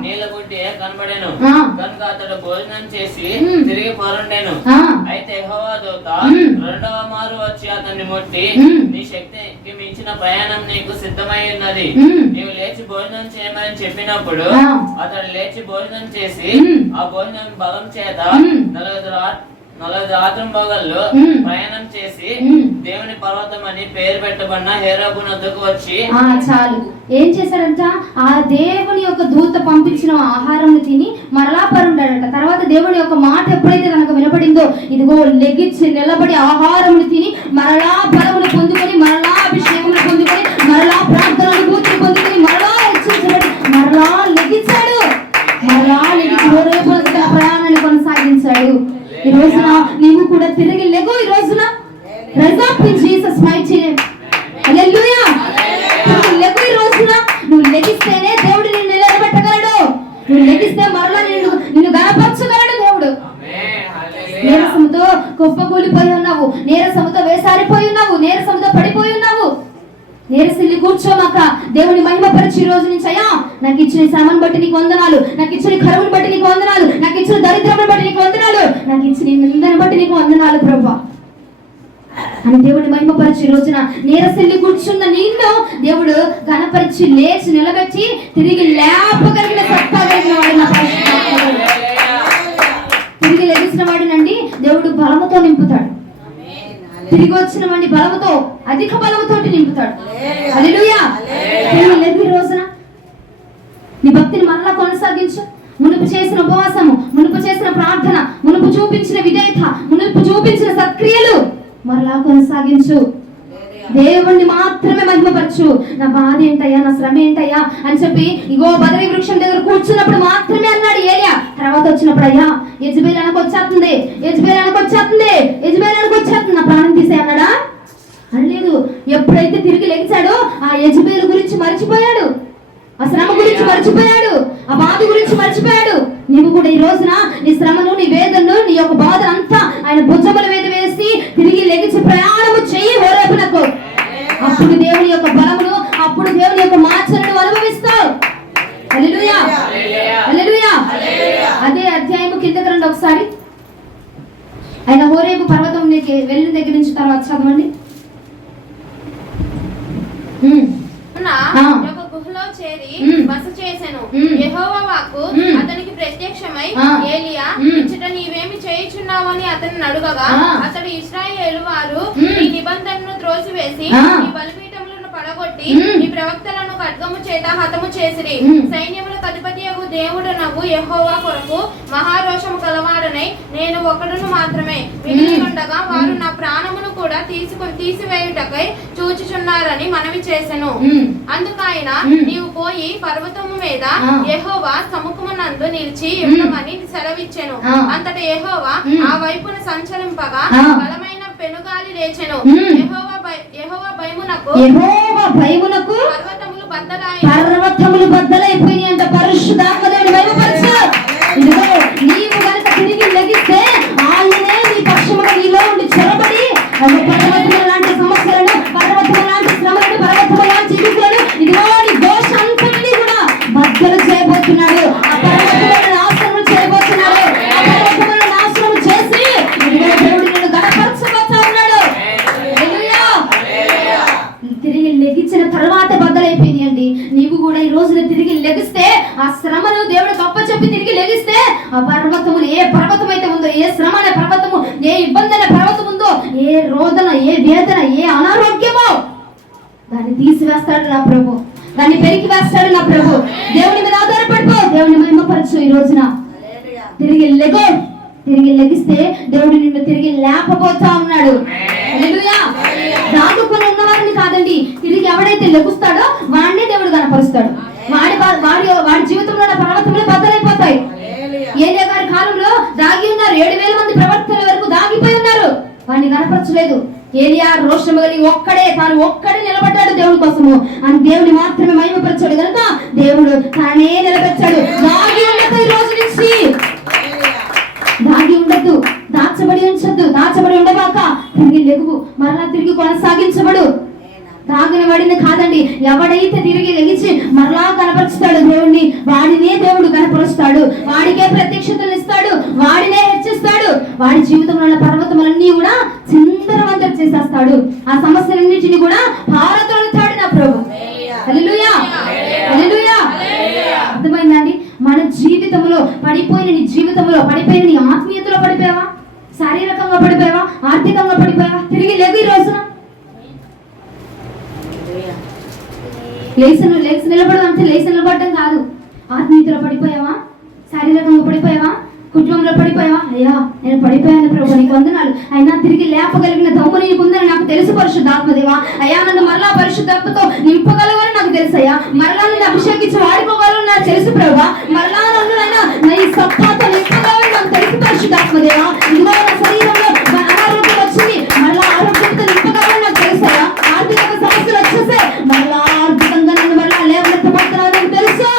నీళ్ళ గుడ్డి కనబడెను. కనుక అతడు భోజనం చేసి తిరిగి పరుండెను. అయితే యెహోవా దూత రెండవ మారు వచ్చి అతన్ని ముట్టి, నీ శక్తికి మించిన గురించిన ప్రయాణం నీకు సిద్ధమై ఉన్నది. నీవు లేచి భోజనం చేయమని చెప్పినప్పుడు అతడు లేచి భోజనం చేసి ఆ భోజనం బలం చేత 40 రాత్రి మొగళ్ళు ప్రయాణం చేసి దేవుని పర్వతం అని పేరు పెట్టబడిన హేరోబు వద్దకు వచ్చి చాలు ఏం చేశాడంట, ఆ దేవుని యొక్క దూత పంపించిన ఆహారం తిని మరలా పరుండాడట. తర్వాత దేవుని యొక్క మాట ఎప్పుడైతే తనకు వినపడిందో, ఇదిగో లెగిచ్చి నిలబడి ఆహారం తిని మరలా బలములు పొందుకొని, మరలా అభిషేకములు పొందుకొని, మరలా ప్రార్థన అనుభూతిని పొందుకొని, మరలా హెచ్చరించబడి మరలా లెగిచ్చాడు. మరలా లెగిచి ప్రయాణాన్ని కొనసాగించాడు. ఈ రోజున నీవు కూడా తిరిగి లెగు. ఈ రోజున జీసస్ మైటీ నేమ్ హల్లెలూయా. లెగు. ఈ రోజున నువ్వు లెగిస్తేనే దేవుడు నిన్ను నిలబెట్టగలడు. నువ్వు లెగిస్తే మరలా నిన్ను గణపరచగలడు దేవుడు. నీరసంతో కుప్పకూలిపోయి ఉన్నావు, నీరసంతో వేసారిపోయి ఉన్నావు, నీరసంతో పడిపోయి ఉన్నావు. నీరసిల్లి కూర్చోమాక దేవుని మహిమపరిచి ఈ రోజు నుంచి, అయ్యా నాకు ఇచ్చిన శ్రమను బట్టి నీకు వందనాలు, నాకు ఇచ్చిన కరువును బట్టి నీకు వందనాలు, నాకు ఇచ్చిన దరిద్రమును బట్టి నీకు వందనాలు, నాకు ఇచ్చిన నిందను బట్టి నీకు వందనాలు ప్రభువా అని దేవుని మహిమపరిచి ఈ రోజున నీరసిల్లి కూర్చున్న నిన్ను దేవుడు ఘనపరిచి లేచి నిలబెట్టి తిరిగి లేపగలిగిన సత్తా కలిగిన వాడు. తిరిగి లెగిసిన వాడినండి దేవుడు బలముతో నింపుతాడు. తిరిగి వచ్చిన వాడిని బలముతో, అధిక బలముతో నింపుతాడు. హల్లెలూయా. ఈ రోజున నీ భక్తిని మరలా కొనసాగించు. మునుపు చేసిన ఉపవాసము, మునుపు చేసిన ప్రార్థన, మునుపు చూపించిన విధేయత, మునుపు చూపించిన సత్క్రియలు మరలా కొనసాగించు. దేవుణ్ణి మాత్రమే మహిమపరచు. నా బాధ ఏంటయ్యా, నా శ్రమ ఏంటయ్యా అని చెప్పి ఇగో బదరీ వృక్షం దగ్గర కూర్చున్నప్పుడు మాత్రమే అన్నాడు ఏలియా. తర్వాత వచ్చినప్పుడు, అయ్యా యెజబెల్ వచ్చేస్తుంది, యెజబెల్ వచ్చేస్తుంది, నా ప్రాణం తీసే అన్నాడా? అనలేదు. ఎప్పుడైతే తిరిగి లెగిచాడో ఆ యెజబెల్ గురించి మర్చిపోయాడు, ఆ శ్రమ గురించి మర్చిపోయాడు, ఆ బాధ గురించి మర్చిపోయాడు. నీవు కూడా ఈ రోజున నీ శ్రమను, నీ వేదనను, నీ యొక్క బాధ అంతా ఆయన భుజముల మీద వేసి తిరిగి లెగిచి ప్రయాణము చెయ్యి హోరేపునకు. అప్పుడు దేవుని యొక్క బలమును, అప్పుడు దేవుని యొక్క మార్చలను అనుభవిస్తావు. హల్లెలూయా, హల్లెలూయా. అదే అధ్యాయము కిందకి రండి ఒకసారి. ఆయన హోరేబు పర్వతం వెళ్ళిన దగ్గర నుంచి తర్వాత చదవండి. గుహలో చేరి బస చేసెను. యెహోవా వాక్కు అతనికి ప్రత్యక్షమై, ఏలియా ఇచ్చట నీవేమి చేయుచున్నావని అతన్ని అడుగగా, అతడు ఇశ్రాయేలు వారు నీ నిబంధనను త్రోసివేసి నీ బలిపీఠములను పడగొట్టి నీ ప్రవక్తలను ఖడ్గము చేత హతము చేసిరి. సైన్యములకు అధిపతియగు దేవుడనగు యెహోవా కొరకు మహారోషము కలవాడనై నేను ఒకడును మాత్రమే మిగిలి ఉండగా వారు నా ప్రాణమును కూడా తీసివేయుటకై చూచుచున్నారని మనవి చేసెను. అందుకైన నీవు పోయి పర్వతము మీద యెహోవా సముఖమునందు నిలిచి ఉండమని సెలవిచ్చెను. అంతట యెహోవా ఆ వైపున సంచరింపగా బలమైన పెనుగాలి లేచెను. యెహోవా భయమునకు పర్వతములు బద్దలైపోయినాయి అంట. పరిశుద్ధాత్మదేవుని భయపరచు. ఇదిగో నీవు గనుక తిరిగి లెగిస్తే ఆయనే నీ పక్షముగా నీలో ఉండి చొరబడి పర్వతముల లాంటి సమస్యలను, పర్వతముల లాంటి శ్రమలను, పర్వతముల లాంటి ఇరుకులను, ఇదిగో నీ దోషంతని కూడా బద్దలు చేయబోతున్నాడు. ఆ పర్వతములను నాశనం చేయబోతున్నాడు. ఆ పర్వతములను నాశనం చేసి ఇదిగో దేవుడు నిన్ను గణపరచబోతా ఉన్నాడు. తిరిగి లెగిచిన తర్వాత బద్దలైపోయింది అండి. నీవు కూడా ఈ రోజున తిరిగి లెగిస్తే, ఆ శ్రమను దేవుడు గొప్ప చెప్పి తిరిగి లెగిస్తే, ఆ పర్వతములు ఏ పర్వతం అయితే ఉందో, ఏ శ్రమ అనే పర్వతము, ఏ ఇబ్బంది అనే పర్వతం ఉందో, ఏ రోదన, ఏ వేదన, ఏ అనారోగ్యమో దాన్ని తీసివేస్తాడు నా ప్రభు, దాన్ని పెరికి వేస్తాడు నా ప్రభు. దేవుని మీద ఆధారపడిపో, దేవుని మహిమపరచు. ఈ రోజున తిరిగి లెగో. తిరిగి లెగిస్తే దేవుడు నిన్ను తిరిగి లేపబోతా ఉన్నాడు. హల్లెలూయా. దాటుకొని ఉన్న వారిని కాదండి, తిరిగి ఎవడైతే లెగుస్తాడో వాడినే దేవుడు కనపరుస్తాడు. వాడి జీవితంలో పర్వతములు బద్దలైపోతాయి. ఏలియా గారి కాలంలో దాగి ఉన్నారు 7,000 మంది ప్రవక్తల వరకు దాగిపోయి ఉన్నారు. వాడిని కనపరచలేదు. ఏలియా రోషము కలిగి తాను ఒక్కడే నిలబడ్డాడు దేవుడి కోసము. అని దేవుని మాత్రమే మహిమపరచాడు కనుక దేవుడు తానే నిలబెట్టాడు. దాగి ఉండదు, ఈ రోజు నుంచి దాగి ఉండద్దు, దాచబడి ఉండబాక తిరిగి లెగువు, మరలా తిరిగి కొనసాగించబడు. దాగిన వాడిని కాదండి, ఎవడైతే తిరిగి లెగిచి మరలా కనపరుస్తాడు దేవుణ్ణి, వాడినే దేవుడు కనపరుస్తాడు. వాడికే ప్రత్యక్షతలు ఇస్తాడు, వాడినే హెచ్చిస్తాడు. వాడి జీవితంలో ఉన్న పర్వతములన్నీ కూడా చిందరవందర చేసేస్తాడు. ఆ సమస్యలన్నింటినీ కూడా భారతలు ప్రభు. హల్లెలూయా, హల్లెలూయా. అర్థమైందండి? మన జీవితంలో పడిపోయిన నీ జీవితంలో పడిపోయిన నీ ఆత్మీయతలో పడిపోయావా, శారీరకంగా పడిపోయావా, ఆర్థికంగా పడిపోయావా? తిరిగి లేవు ఈ రోజున. లేచి నిలబడడం అంటే లేచి నిలబడడం కాదు. ఆత్మీయతలో పడిపోయావా, శారీరకంగా పడిపోయావా, కుటుంబంలో పడిపోయావా? అయ్యా నేను పడిపోయాను ప్రభు, నీకు వందనాలు. అయినా తిరిగి లేపగలిగిన దమ్ము నీకుందని నాకు తెలుసు పరిశుద్ధాత్మదేవా. అయ్యా నన్ను మరలా పరిశుద్ధాత్మతో నింపగలవని నాకు తెలుసు అయ్యా. మరలా నన్ను అభిషేకించి వాడుకోగలని నాకు తెలుసు ప్రభు. మరలా నన్ను నా ఈ సత్తాతో నింపగలని నాకు తెలుసు పరిశుద్ధాత్మదేవా. ఇదిగో నా శరీరంలో అనారోగ్యం వచ్చింది, మరలా ఆరోగ్యంతో నింపగలని నాకు తెలుసు అయ్యా. ఆర్థిక సమస్యలు వచ్చేసే మరలా ఆర్థికంగా నన్ను మరలా లేవనెత్తబడుతున్నావు నాకు తెలుసు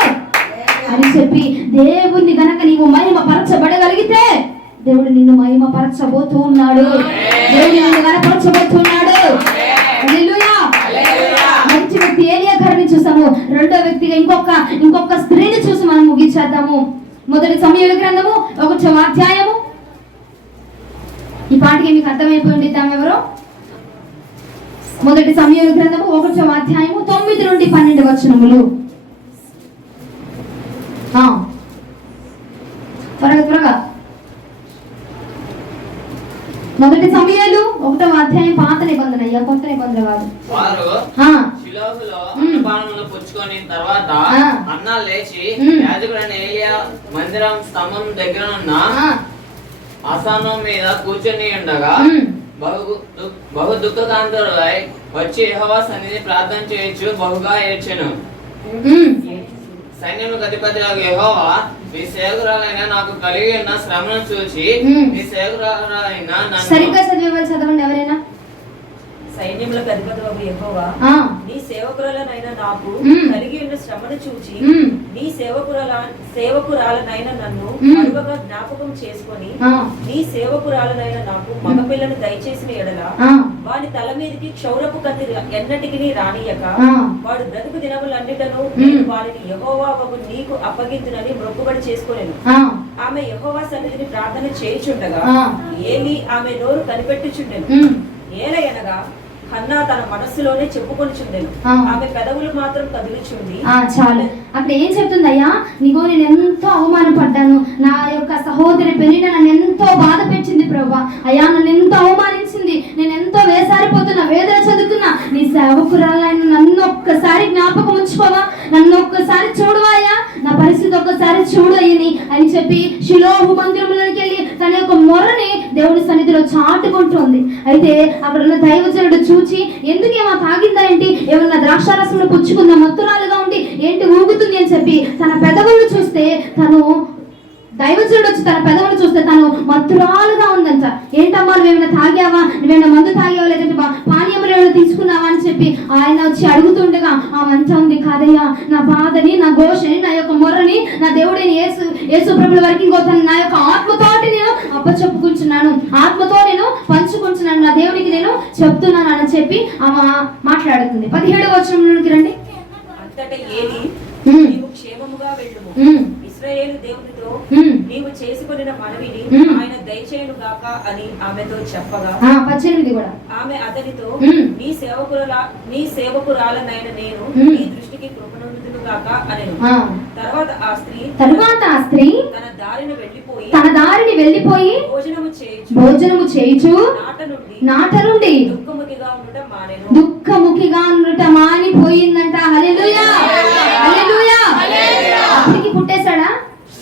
అని చెప్పి దేవుణ్ణి గనక నీవు మహిమ పరచబడగలిగితే దేవుడు నిన్ను మహిమ పరచబోతూ ఉన్నాడు. దేవుడు నిన్ను గనపరచబోతున్నాడు. హల్లెలూయా. మంచి వ్యక్తి ఏలియా గారిని చూసాము. రెండో వ్యక్తిగా ఇంకొక స్త్రీని చూసి మనం ముగించేద్దాము. మొదటి సమూయేలు గ్రంథము 1వ అధ్యాయము. ఈ పాటికి మీకు అర్థమైపోయి ఉండిద్దాం ఎవరో. మొదటి సమూయేలు గ్రంథము 1వ అధ్యాయము 9 నుండి 12 వచనములు. త్వరగా మొదటి సమూయేలు 1వ అధ్యాయం. పాత నిబంధన అయ్యా, కొత్త నిబంధన కాదు. వారు షిలోహులో అన్నపానములు పుచ్చుకొని తర్వాత అన్నా లేచి యాజకుడైన ఏలియా మందిరం స్తంభం దగ్గరనున్న ఆసనం మీద కూర్చొని ఉండగా బహు దుఃఖకాంతుడై వచ్చి యెహోవా సన్నిధి ప్రార్థన చేయొచ్చు బహుగా ఏడ్చెను. సైన్యములకు అధిపతి యెహోవా, నీ సేవకురాలైన నాకు కలిగి ఉన్న శ్రమను చూచి నీ సేవకురాలైన సరిగ్గా చదవండి ఎవరైనా. సైన్యములకు అధిపతి యెహోవా, నీ సేవకురాలనైన నాకు కలిగి ఉన్న శ్రమను చూచి నీ సేవకురాలనైన నన్ను అడుగగా జ్ఞాపకం చేసుకొని నీ సేవకురాలనైన నాకు మగపిల్లను దయచేసిన ఎడల వాడి తల మీదకి క్షౌరపు కత్తి ఎన్నటికి రానియక వాడు బ్రతుకు దినములన్నిటను నేను వాడిని యెహోవా వగు నీకు అప్పగించునని మొక్కుబడి చేసుకొనెను. ఆమె యెహోవా సన్నిధిని ప్రార్థన చేయుచుండగా ఏలీ ఆమె నోరు కనిపెట్టుచుండెను. ఏలయనగా హన్నా తన మనస్సులోనే చెప్పుకొనిచుండెను, ఆమె పెదవులు మాత్రం కదులుచుంది. చాలు. అక్కడ ఏం చెప్తుందయ్యా? నీకో నేను ఎంతో అవమానపడ్డాను, నా యొక్క సహోదరి పెళ్లిన నన్ను ఎంతో బాధ పెట్టింది ప్రభా. అయ్యా నన్ను ఎంతో అవమానించింది, నేను ఎంతో వేసారిపోతున్నా, వేదన చదువుతున్నా. నీ సేవకురాలైన నన్ను ఒక్కసారి జ్ఞాపకం ఉంచుకోవా, నన్ను ఒక్కసారి చూడవాయా, నా పరిస్థితి ఒక్కసారి చూడు అని చెప్పి షిలోహు మందిరంలోకి వెళ్ళి తన యొక్క మొరని దేవుని సన్నిధిలో చాటుకుంటుంది. అయితే అక్కడ ఉన్న దైవజనుడు చూచి ఎందుకేమో తాగిందా ఏంటి, ఏమన్నా ద్రాక్షారసంలో పుచ్చుకుందా, మత్తురాలుగా ఉండి ఏంటి ఊగుతుంది అని చెప్పి తన పెదవులను చూస్తే దైవజనుడు వచ్చి తన పెదవులు చూస్తే తను మత్తురాలుగా ఉందంట. ఏంటమ్మా నువ్వేమైనా తాగావా, నువ్వేమైనా మందు తాగావా, లేదంటే పానీయములు ఏమైనా తీసుకున్నావా అని చెప్పి ఆయన వచ్చి అడుగుతుండగా ఆమె ఉంది, కాదయ్యా నా బాధని, నా ఘోషని, నా యొక్క మొర్రని నా దేవుడైన యేసు ప్రభుల వరకు ఇంకోతాను నా యొక్క ఆత్మతోటి నేను అప్పచెప్పుకుంటున్నాను, ఆత్మతో నేను పంచుకుంటున్నాను, నా దేవునికి నేను చెప్తున్నాను అని చెప్పి ఆమె మాట్లాడుతుంది. 17వ వచనంలోకి రండి. అంతటా ఏలీ నీవు క్షేమముగా వెళ్ళుము, ఇశ్రాయేలు దేవునితో నీవు చేసుకొనిన మనవిని ఆయన దయచేయును గాక అని ఆమెతో చెప్పగా 18 కూడా ఆమె అతనితో నీ సేవకురాలనైన నేను నీ దృష్టికి కృపణుందును గాక అనెను. తర్వాత ఆ స్త్రీ తన దారిని వెళ్ళిపోయి భోజనము చేయుచు నాట నుండి దుఃఖముఖిగా ఉండుట మానిపోయిందంట. హల్లెలూయా, హల్లెలూయా. అప్పటికి పుట్టేశాడా?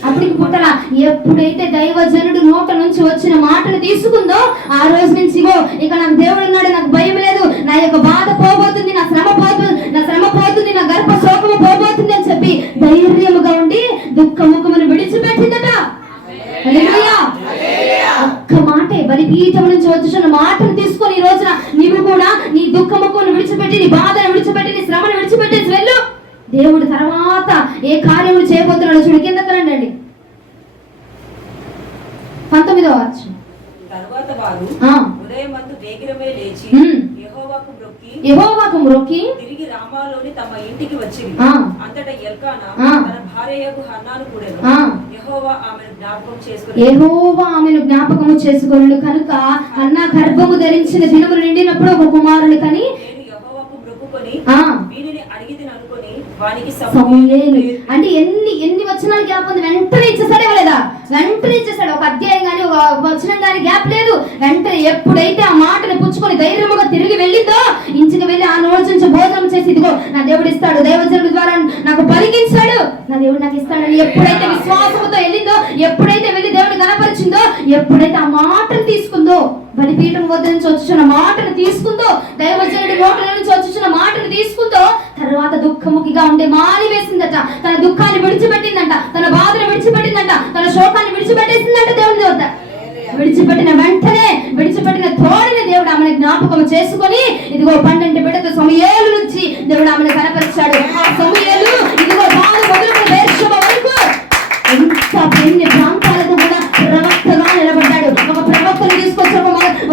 అప్పటికి పుట్టలా. ఎప్పుడైతే దైవజనుడు నోట నుంచి వచ్చిన మాటను తీసుకుందో ఆ రోజు నుంచి ఇక నాకు దేవుడు ఉన్నాడు, నాకు భయం లేదు, నా యొక్క బాధ పోబోతుంది, నా శ్రమ పోతుంది, నా గర్భ శోకము పోబోతుంది అని చెప్పి ధైర్యముగా ఉండి దుఃఖముఖమును విడిచిపెట్టిందట. హల్లెలూయా. ఒక్క మాటే బలిపీఠం నుంచి వచ్చిన మాటను తీసుకొని ఈ రోజున నీవు కూడా నీ దుఃఖముఖమును విడిచిపెట్టి, నీ బాధను విడిచిపెట్టి, నీ శ్రమను విడిచిపెట్టేసి వెళ్ళు. దేవుడు తర్వాత ఏ కార్యములు చేయబోతున్నాడో చూడు. కిందకి రండి. 19వ వచనం. తరువాత వారు ఉదయమందు వేగిరమే లేచి యెహోవాకు మ్రొక్కి తిరిగి రామాలోని తమ ఇంటికి వచ్చింది. అంతటా ఎల్కానా తన భార్యయగు హన్నాను కూడెను. యెహోవా ఆమెను జ్ఞాపకము చేసుకొనెను కనుక హన్నా గర్భము ధరించిన దినములు నిండినప్పుడు ఒక కుమారుని కని యెహోవాకు మొక్కుకొని వీనిని అడిగితే అనుకొని వానికి సమూయేలు అంటే ఎన్ని వచనాలు గ్యాప్ ఉంది, వెంటనే ఇచ్చేసాడే లేదా, వెంటనే ఇచ్చేసాడు. ఒక అధ్యాయం కానీ ఒక వచనం కానీ గ్యాప్ లేదు. వెంటనే ఎప్పుడైతే ఆ మాటను పుచ్చుకొని ధైర్యముగా తిరిగి వెళ్ళిందో, ఇంటికి వెళ్ళి ఆ నోటి నుంచి భోజనం చేసి ఇదిగో నా దేవుడు ఇస్తాడు, దైవజనుడి ద్వారా నాకు పలికించాడు, నా దేవుడు నాకు ఇస్తాడని ఎప్పుడైతే విశ్వాసంతో వెళ్ళిందో, ఎప్పుడైతే వెళ్ళి దేవుడిని కనపరిచిందో, ఎప్పుడైతే ఆ మాటను తీసుకుందో, బలిపీఠం వద్ద నుంచి వచ్చుచున్న మాటను తీసుకుందో, దైవజనుడి నోట్ల నుంచి వచ్చుచున్న మాటను తీసుకుందో, తర్వాత దుఃఖముఖిగా ఉండే మాని వేసిందట. తన దుఃఖాన్ని విడిచిపెట్టిందంట, తన బాధను విడిచిపెట్టిందంట, తన శోకాన్ని విడిచిపెట్టేసిందంట. దేవుని వద్ద విడిచిపెట్టిన వెంటనే, విడిచిపెట్టిన తోడిని దేవుడు ఆమెను జ్ఞాపకం చేసుకొని ఇదిగో 12 బిడ్డతో సమూయేలు నుంచి దేవుడు ఆమెను కనపరిచాడు. ఆ సమూయేలు ఇదిగో తాను మొదలుకొని బెర్షెబా వరకు ఎంత ఎన్ని ప్రాంతాలకు కూడా ప్రవక్తగా నిలబడ్డాడు. ఒక ప్రవక్తను తీసుకొచ్చి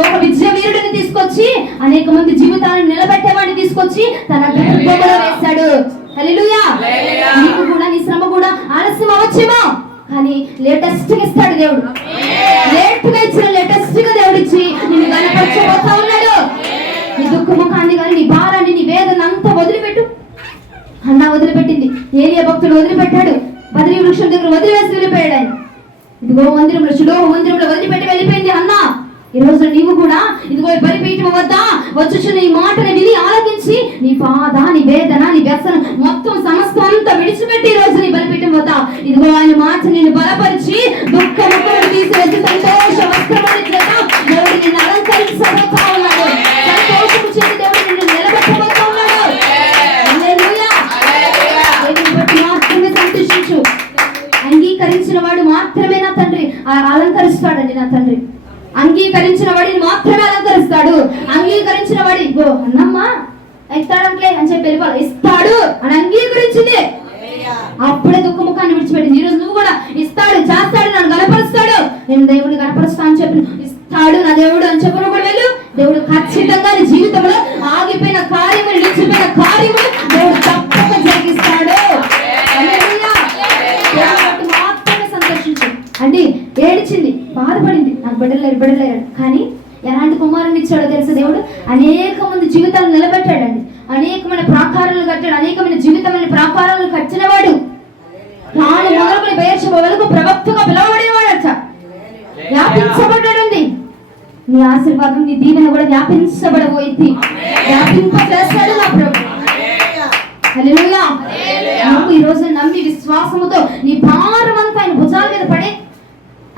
ఒక విజయ వీరుడిని తీసుకొచ్చి అనేక మంది జీవితాలను నిలబెట్టేవాడిని తీసుకొచ్చి తన గర్భంలో వేశాడు. హల్లెలూయా. నీకు కూడా నీ శ్రమ కూడా ఆలస్యం అవచ్చేమో, కానీ లేటెస్ట్ గా ఇస్తాడు దేవుడు. లేట్ గా ఇచ్చిన లేటెస్ట్ గా దేవుడు ఇచ్చి నిన్ను కనపరచబోతా ఉన్నాడు. నీ దుఃఖముఖాన్ని కానీ నీ భారాన్ని నీ వేదన అంతా వదిలిపెట్టు. అన్న వదిలిపెట్టింది, ఏలియా భక్తుడు వదిలిపెట్టాడు, బదరీ వృక్షం దగ్గర వదిలివేసి వెళ్ళిపోయాడు ఆయన. ఇదిగో మందిరంలో, శిలోహు మందిరంలో వదిలిపెట్టి వెళ్ళిపోయింది అన్న. ఈ రోజు నీవు కూడా ఇదిగో బలిపీఠం వద్ద వచ్చుచున్న ఈ మాటని విని ఆలకించి నీ బాధ, నీ వేదన, నీ వ్యసన మొత్తం సమస్తం అంతా విడిచిపెట్టి ఈ రోజు నీ బలిపీఠం వద్ద ఇదిగో ఆయన మాట నిన్ను బలపరిచి దుఃఖముఖమును తీసివేసి సంతోష వస్త్రముల చేత దేవుడు నిన్ను అలంకరించబోతా ఉన్నాడు. సంతోషము చేత దేవుడు నిన్ను నిలబెట్టబోతా ఉన్నాడు. హల్లెలూయా. దేవుని బట్టి మాత్రమే సంతోషించు. అంగీకరించిన వాడు మాత్రమే నా తండ్రి అలంకరిస్తాడండి. నా తండ్రి అంగీకరించిన వాడిని మాత్రమే అలంకరిస్తాడు. అంగీకరించిన వాడి అన్నమ్మ ఇస్తాడంట్లే అని చెప్పి వెళ్ళిపోవాలి, ఇస్తాడు అని అంగీకరించింది, అప్పుడే దుఃఖముఖాన్ని విడిచిపెట్టింది. ఈ రోజు నువ్వు కూడా ఇస్తాడు, చేస్తాడు, నన్ను కనపరుస్తాడు, నేను దేవుడిని కనపరుస్తా అని చెప్పి ఇస్తాడు నా దేవుడు అని చెప్పి కూడా వెళ్ళు. దేవుడు ఖచ్చితంగా నీ జీవితంలో ఆగిపోయిన కార్యములు, నిలిచిపోయిన కార్యములు దేవుడు తప్పక జరిగిస్తాడు. మాత్రమే సంతోషించు. అంటే ఏడిచింది, బాధపడింది, నాకు బిడ్డలేరు. కానీ ఎలాంటి కుమారుని ఇచ్చాడో తెలుసా దేవుడు? అనేక మంది జీవితాలను నిలబెట్టాడండి, అనేకమైన ప్రాకారాలను కట్టాడు, అనేకమైన జీవితమైన ప్రాకారాలను కట్టిన వాడు. తాను మొదలుకొని బెర్షెబా వరకు ప్రవక్తగా పిలవబడేవాడట, వ్యాపించబడ్డాడు. నీ ఆశీర్వాదం, నీ దీవెన కూడా వ్యాపించబడబోయింది, వ్యాపింపజేస్తాడు నా ప్రభు. హల్లెలూయా. నువ్వు ఈ రోజు నమ్మి విశ్వాసముతో నీ భారం అంతా ఆయన భుజాల మీద పడే.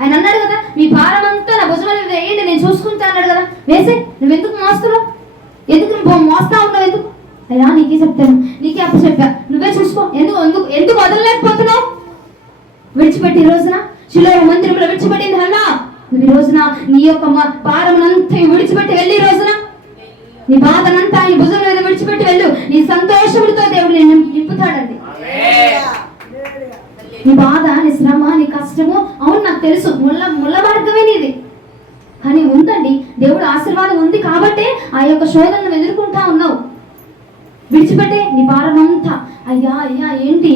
ఆయన అన్నాడు కదా, మీ భారం అంతా నా భుజాల మీద వేయండి, నేను చూసుకుంటా అన్నాడు కదా. వేసే, నువ్వెందుకు మోస్తున్నావు? ఎందుకు నువ్వు మోస్తా ఉన్నావు? ఎందుకు? అయ్యా నీకే చెప్తాను, నీకే అప్పు చెప్పా, నువ్వే చూసుకో. ఎందుకు వదలలేకపోతున్నావు? విడిచిపెట్టి ఈ రోజున శిలోహు మందిరంలో విడిచిపెట్టింది అన్నా. నువ్వు ఈ రోజున నీ యొక్క భారమునంతా విడిచిపెట్టి వెళ్ళి, ఈ రోజున నీ బాధనంతా ఆయన భుజం మీద విడిచిపెట్టి వెళ్ళు. నీ సంతోషములతో దేవుడు నిన్ను నింపుతాడండి. నీ బాధ, నీ శ్రమ, నీ కష్టము, అవును నాకు తెలుసు, ముళ్ళ మార్గమే నీది, కానీ ఉందండి దేవుడు ఆశీర్వాదం ఉంది కాబట్టే ఆ యొక్క శోధనను ఎదుర్కొంటా ఉన్నావు. విడిచిపెట్టే నీ భారం అంతా. అయ్యా ఏంటి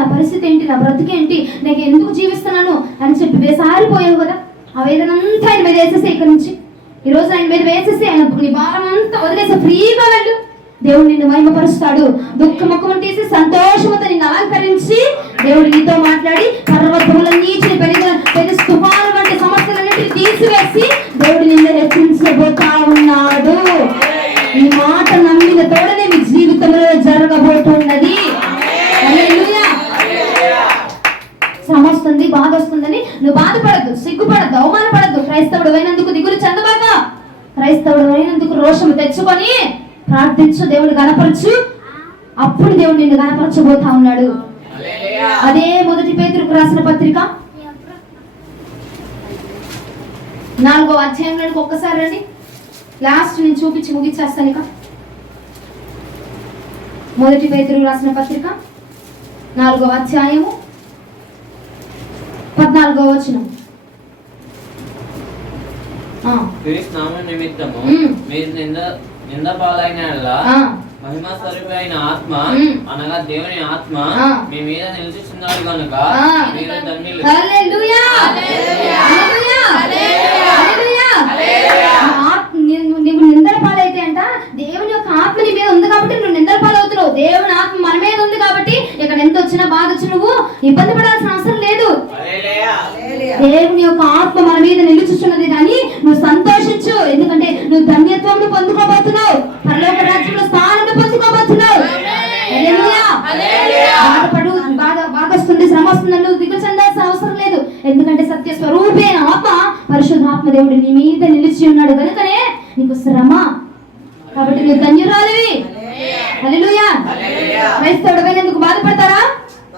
నా పరిస్థితి ఏంటి, నా బ్రతికేంటి, నాకు ఎందుకు జీవిస్తున్నాను అని చెప్పి వేసారిపోయావు కదా. ఆ వేదనంతా ఆయన మీద వేసేసి ఇక్కడి నుంచి ఈ రోజు ఆయన మీద వేసేసి ఆయన నీ భారం అంతా వదిలేసి ఫ్రీగా వెళ్ళు. దేవుడు నిన్ను మహిమపరుస్తాడు. దుఃఖముఖం తీసి సంతోషముతో నిన్ను అలంకరించి దేవుడు నీతో మాట్లాడి పర్వతములన్నీ పెద్ద తుఫాను వంటి సమస్యలన్నిటిని తీసివేసి దేవుడు నిన్ను రక్షించబోతా ఉన్నాడు. ఈ మాట నమ్మిన తోడనే మీ జీవితంలో జరగబోతున్నది. హల్లెలూయా. శ్రమ వస్తుంది, బాధ వస్తుందని నువ్వు బాధపడద్దు, సిగ్గుపడద్దు, అవమానపడద్దు. క్రైస్తవుడు అయినందుకు దిగులు చెందబాగా. క్రైస్తవుడు అయినందుకు రోషము తెచ్చుకొని ప్రార్థించు, దేవుడు గణపరచు, అప్పుడు దేవుడు నిన్ను గణపరచబోతా ఉన్నాడు. అదే మొదటి పేతురుకు రాసిన పత్రిక 4వ అధ్యాయంలోనికి ఒక్కసారి రండి. లాస్ట్ నేను చూపించి ముగిచ్చేస్తాను. ఇక మొదటి పేతురుకు రాసిన పత్రిక 4వ అధ్యాయము 14వ వచనం. క్రీస్తు నామం నిమిత్తము మీరు నింద పాలైన మహిమ స్వరూపైన ఆత్మ అనగా దేవుని ఆత్మ మీ మీద నిలిచిస్తున్నాడు కనుక మీరు ధన్యులు. హల్లెలూయా. హల్లెలూయా. హల్లెలూయా. నువ్వు నిందల పాలైతే అంట దేవుని యొక్క ఆత్మ నీ మీద ఉంది కాబట్టి నువ్వు నిందల పాలవుతున్నావు. నువ్వు ధన్యత్వమును పొందుకోబోతున్నావు, పరలోక రాజ్యంలో స్థానాన్ని పొందుకోబోతున్నావు. హల్లెలూయా. బాధ వస్తుంది, శ్రమ వస్తుంది, నువ్వు దిగులు చెందాల్సిన అవసరం లేదు. ఎందుకంటే సత్య స్వరూపైన ఆత్మ, పరిశుద్ధాత్మ దేవుడు నీ మీద నిలిచి ఉన్నాడు కనుకనే నీకు శ్రమ. కాబట్టి నువ్వు ధన్యురాలివి. హల్లెలూయా. క్రైస్తవుడిపైన ఎందుకు బాధపడతారా?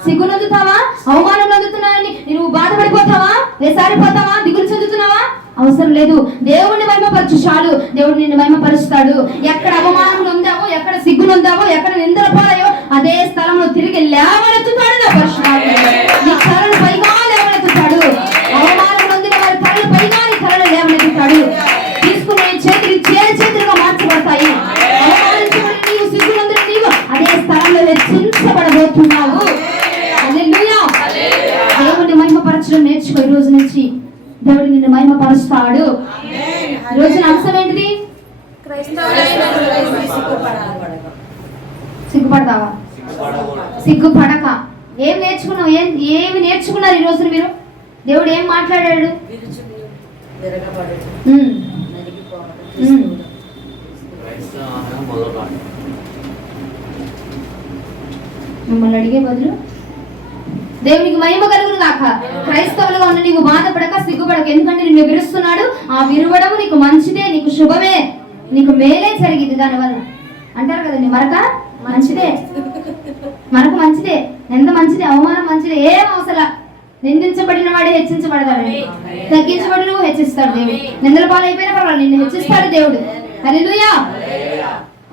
సిగ్గు నొందుతావా? అవమానం నొందుతున్నానని నువ్వు బాధపడిపోతావా? వేసారిపోతావా? దిగులు చెందుతున్నావా? అవసరం లేదు. దేవుడిని మహిమపరచు చాలు, దేవుడు నిన్ను మహిమపరుస్తాడు. ఎక్కడ అవమానం నొందావో, ఎక్కడ సిగ్గు నొందావో, ఎక్కడ నిందల పాలయో అదే స్థలంలో తిరిగి లేవనెత్తుతాడు నా పరిశుద్ధాత్ముడు. నీ తలను పైగా లేవనెత్తుతాడు. అవమానం నొందిన వారి తలలు పైగా నీ తలను లేవనెత్తుతాడు. తీసుకునే చేతులుగా మార్చబడతాయి. అవమానించబడి నీవు, సిగ్గు నొందిన నీవు అదే స్థలంలో హెచ్చించబడబోతున్నావు. హల్లెలూయా. దేవుడిని మహిమపరచడం నేర్చుకో. ఈ రోజు నుంచి దేవుడు నిన్ను మహిమపరుస్తాడు. ఈ రోజున అంశం ఏంటిది? సిగ్గుపడతావా? సిగ్గుపడక. ఏం నేర్చుకున్నావు? ఏమి నేర్చుకున్నారు ఈ రోజున మీరు? దేవుడు ఏం మాట్లాడాడు? మిమ్మల్ని అడిగే బదులు దేవునికి మహిమ కలుగును గాక. క్రైస్తవులుగా ఉన్న నీవు బాధపడక, సిగ్గుపడక. ఎందుకంటే నిన్ను విరుస్తున్నాడు. ఆ విరువడము నీకు మంచిదే, నీకు శుభమే, నీకు మేలే జరిగింది దానివల్ల. అంటారు కదండి, మరక మంచిదే, మనకు మంచిదే, ఎంత మంచిదే, అవమానం మంచిదే. ఏం అవసరం. నిందించబడిన వాడే హెచ్చించబడతాడు, తగ్గించబడి నువ్వు హెచ్చిస్తాడు దేవుడు. నిందల పాలైపోయినా పర్వాలేదు, నిన్ను హెచ్చిస్తాడు దేవుడు. హల్లెలూయా.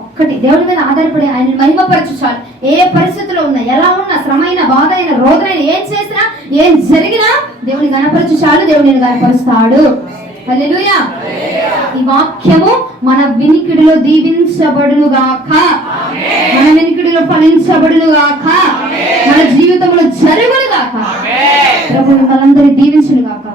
ఒక్కటి, దేవుడి మీద ఆధారపడి ఆయన మహిమపరచు చాలు. ఏ పరిస్థితిలో ఉన్నా, ఎలా ఉన్నా, శ్రమ అయినా, బాధ అయినా, రోదన అయినా, ఏం చేసినా, ఏం జరిగినా దేవుని గణపరచు చాలు, దేవుడిని గణపరుస్తాడు. హల్లెలూయా. ఈ వాక్యము మన వినికిడిలో దీవించబడును గాక, మన వినికిడిలో ఫలించబడును గాక, మన జీవితంలో జరుగును గాక. ప్రభు మిమ్మల్ని అందరూ దీవించును గాక.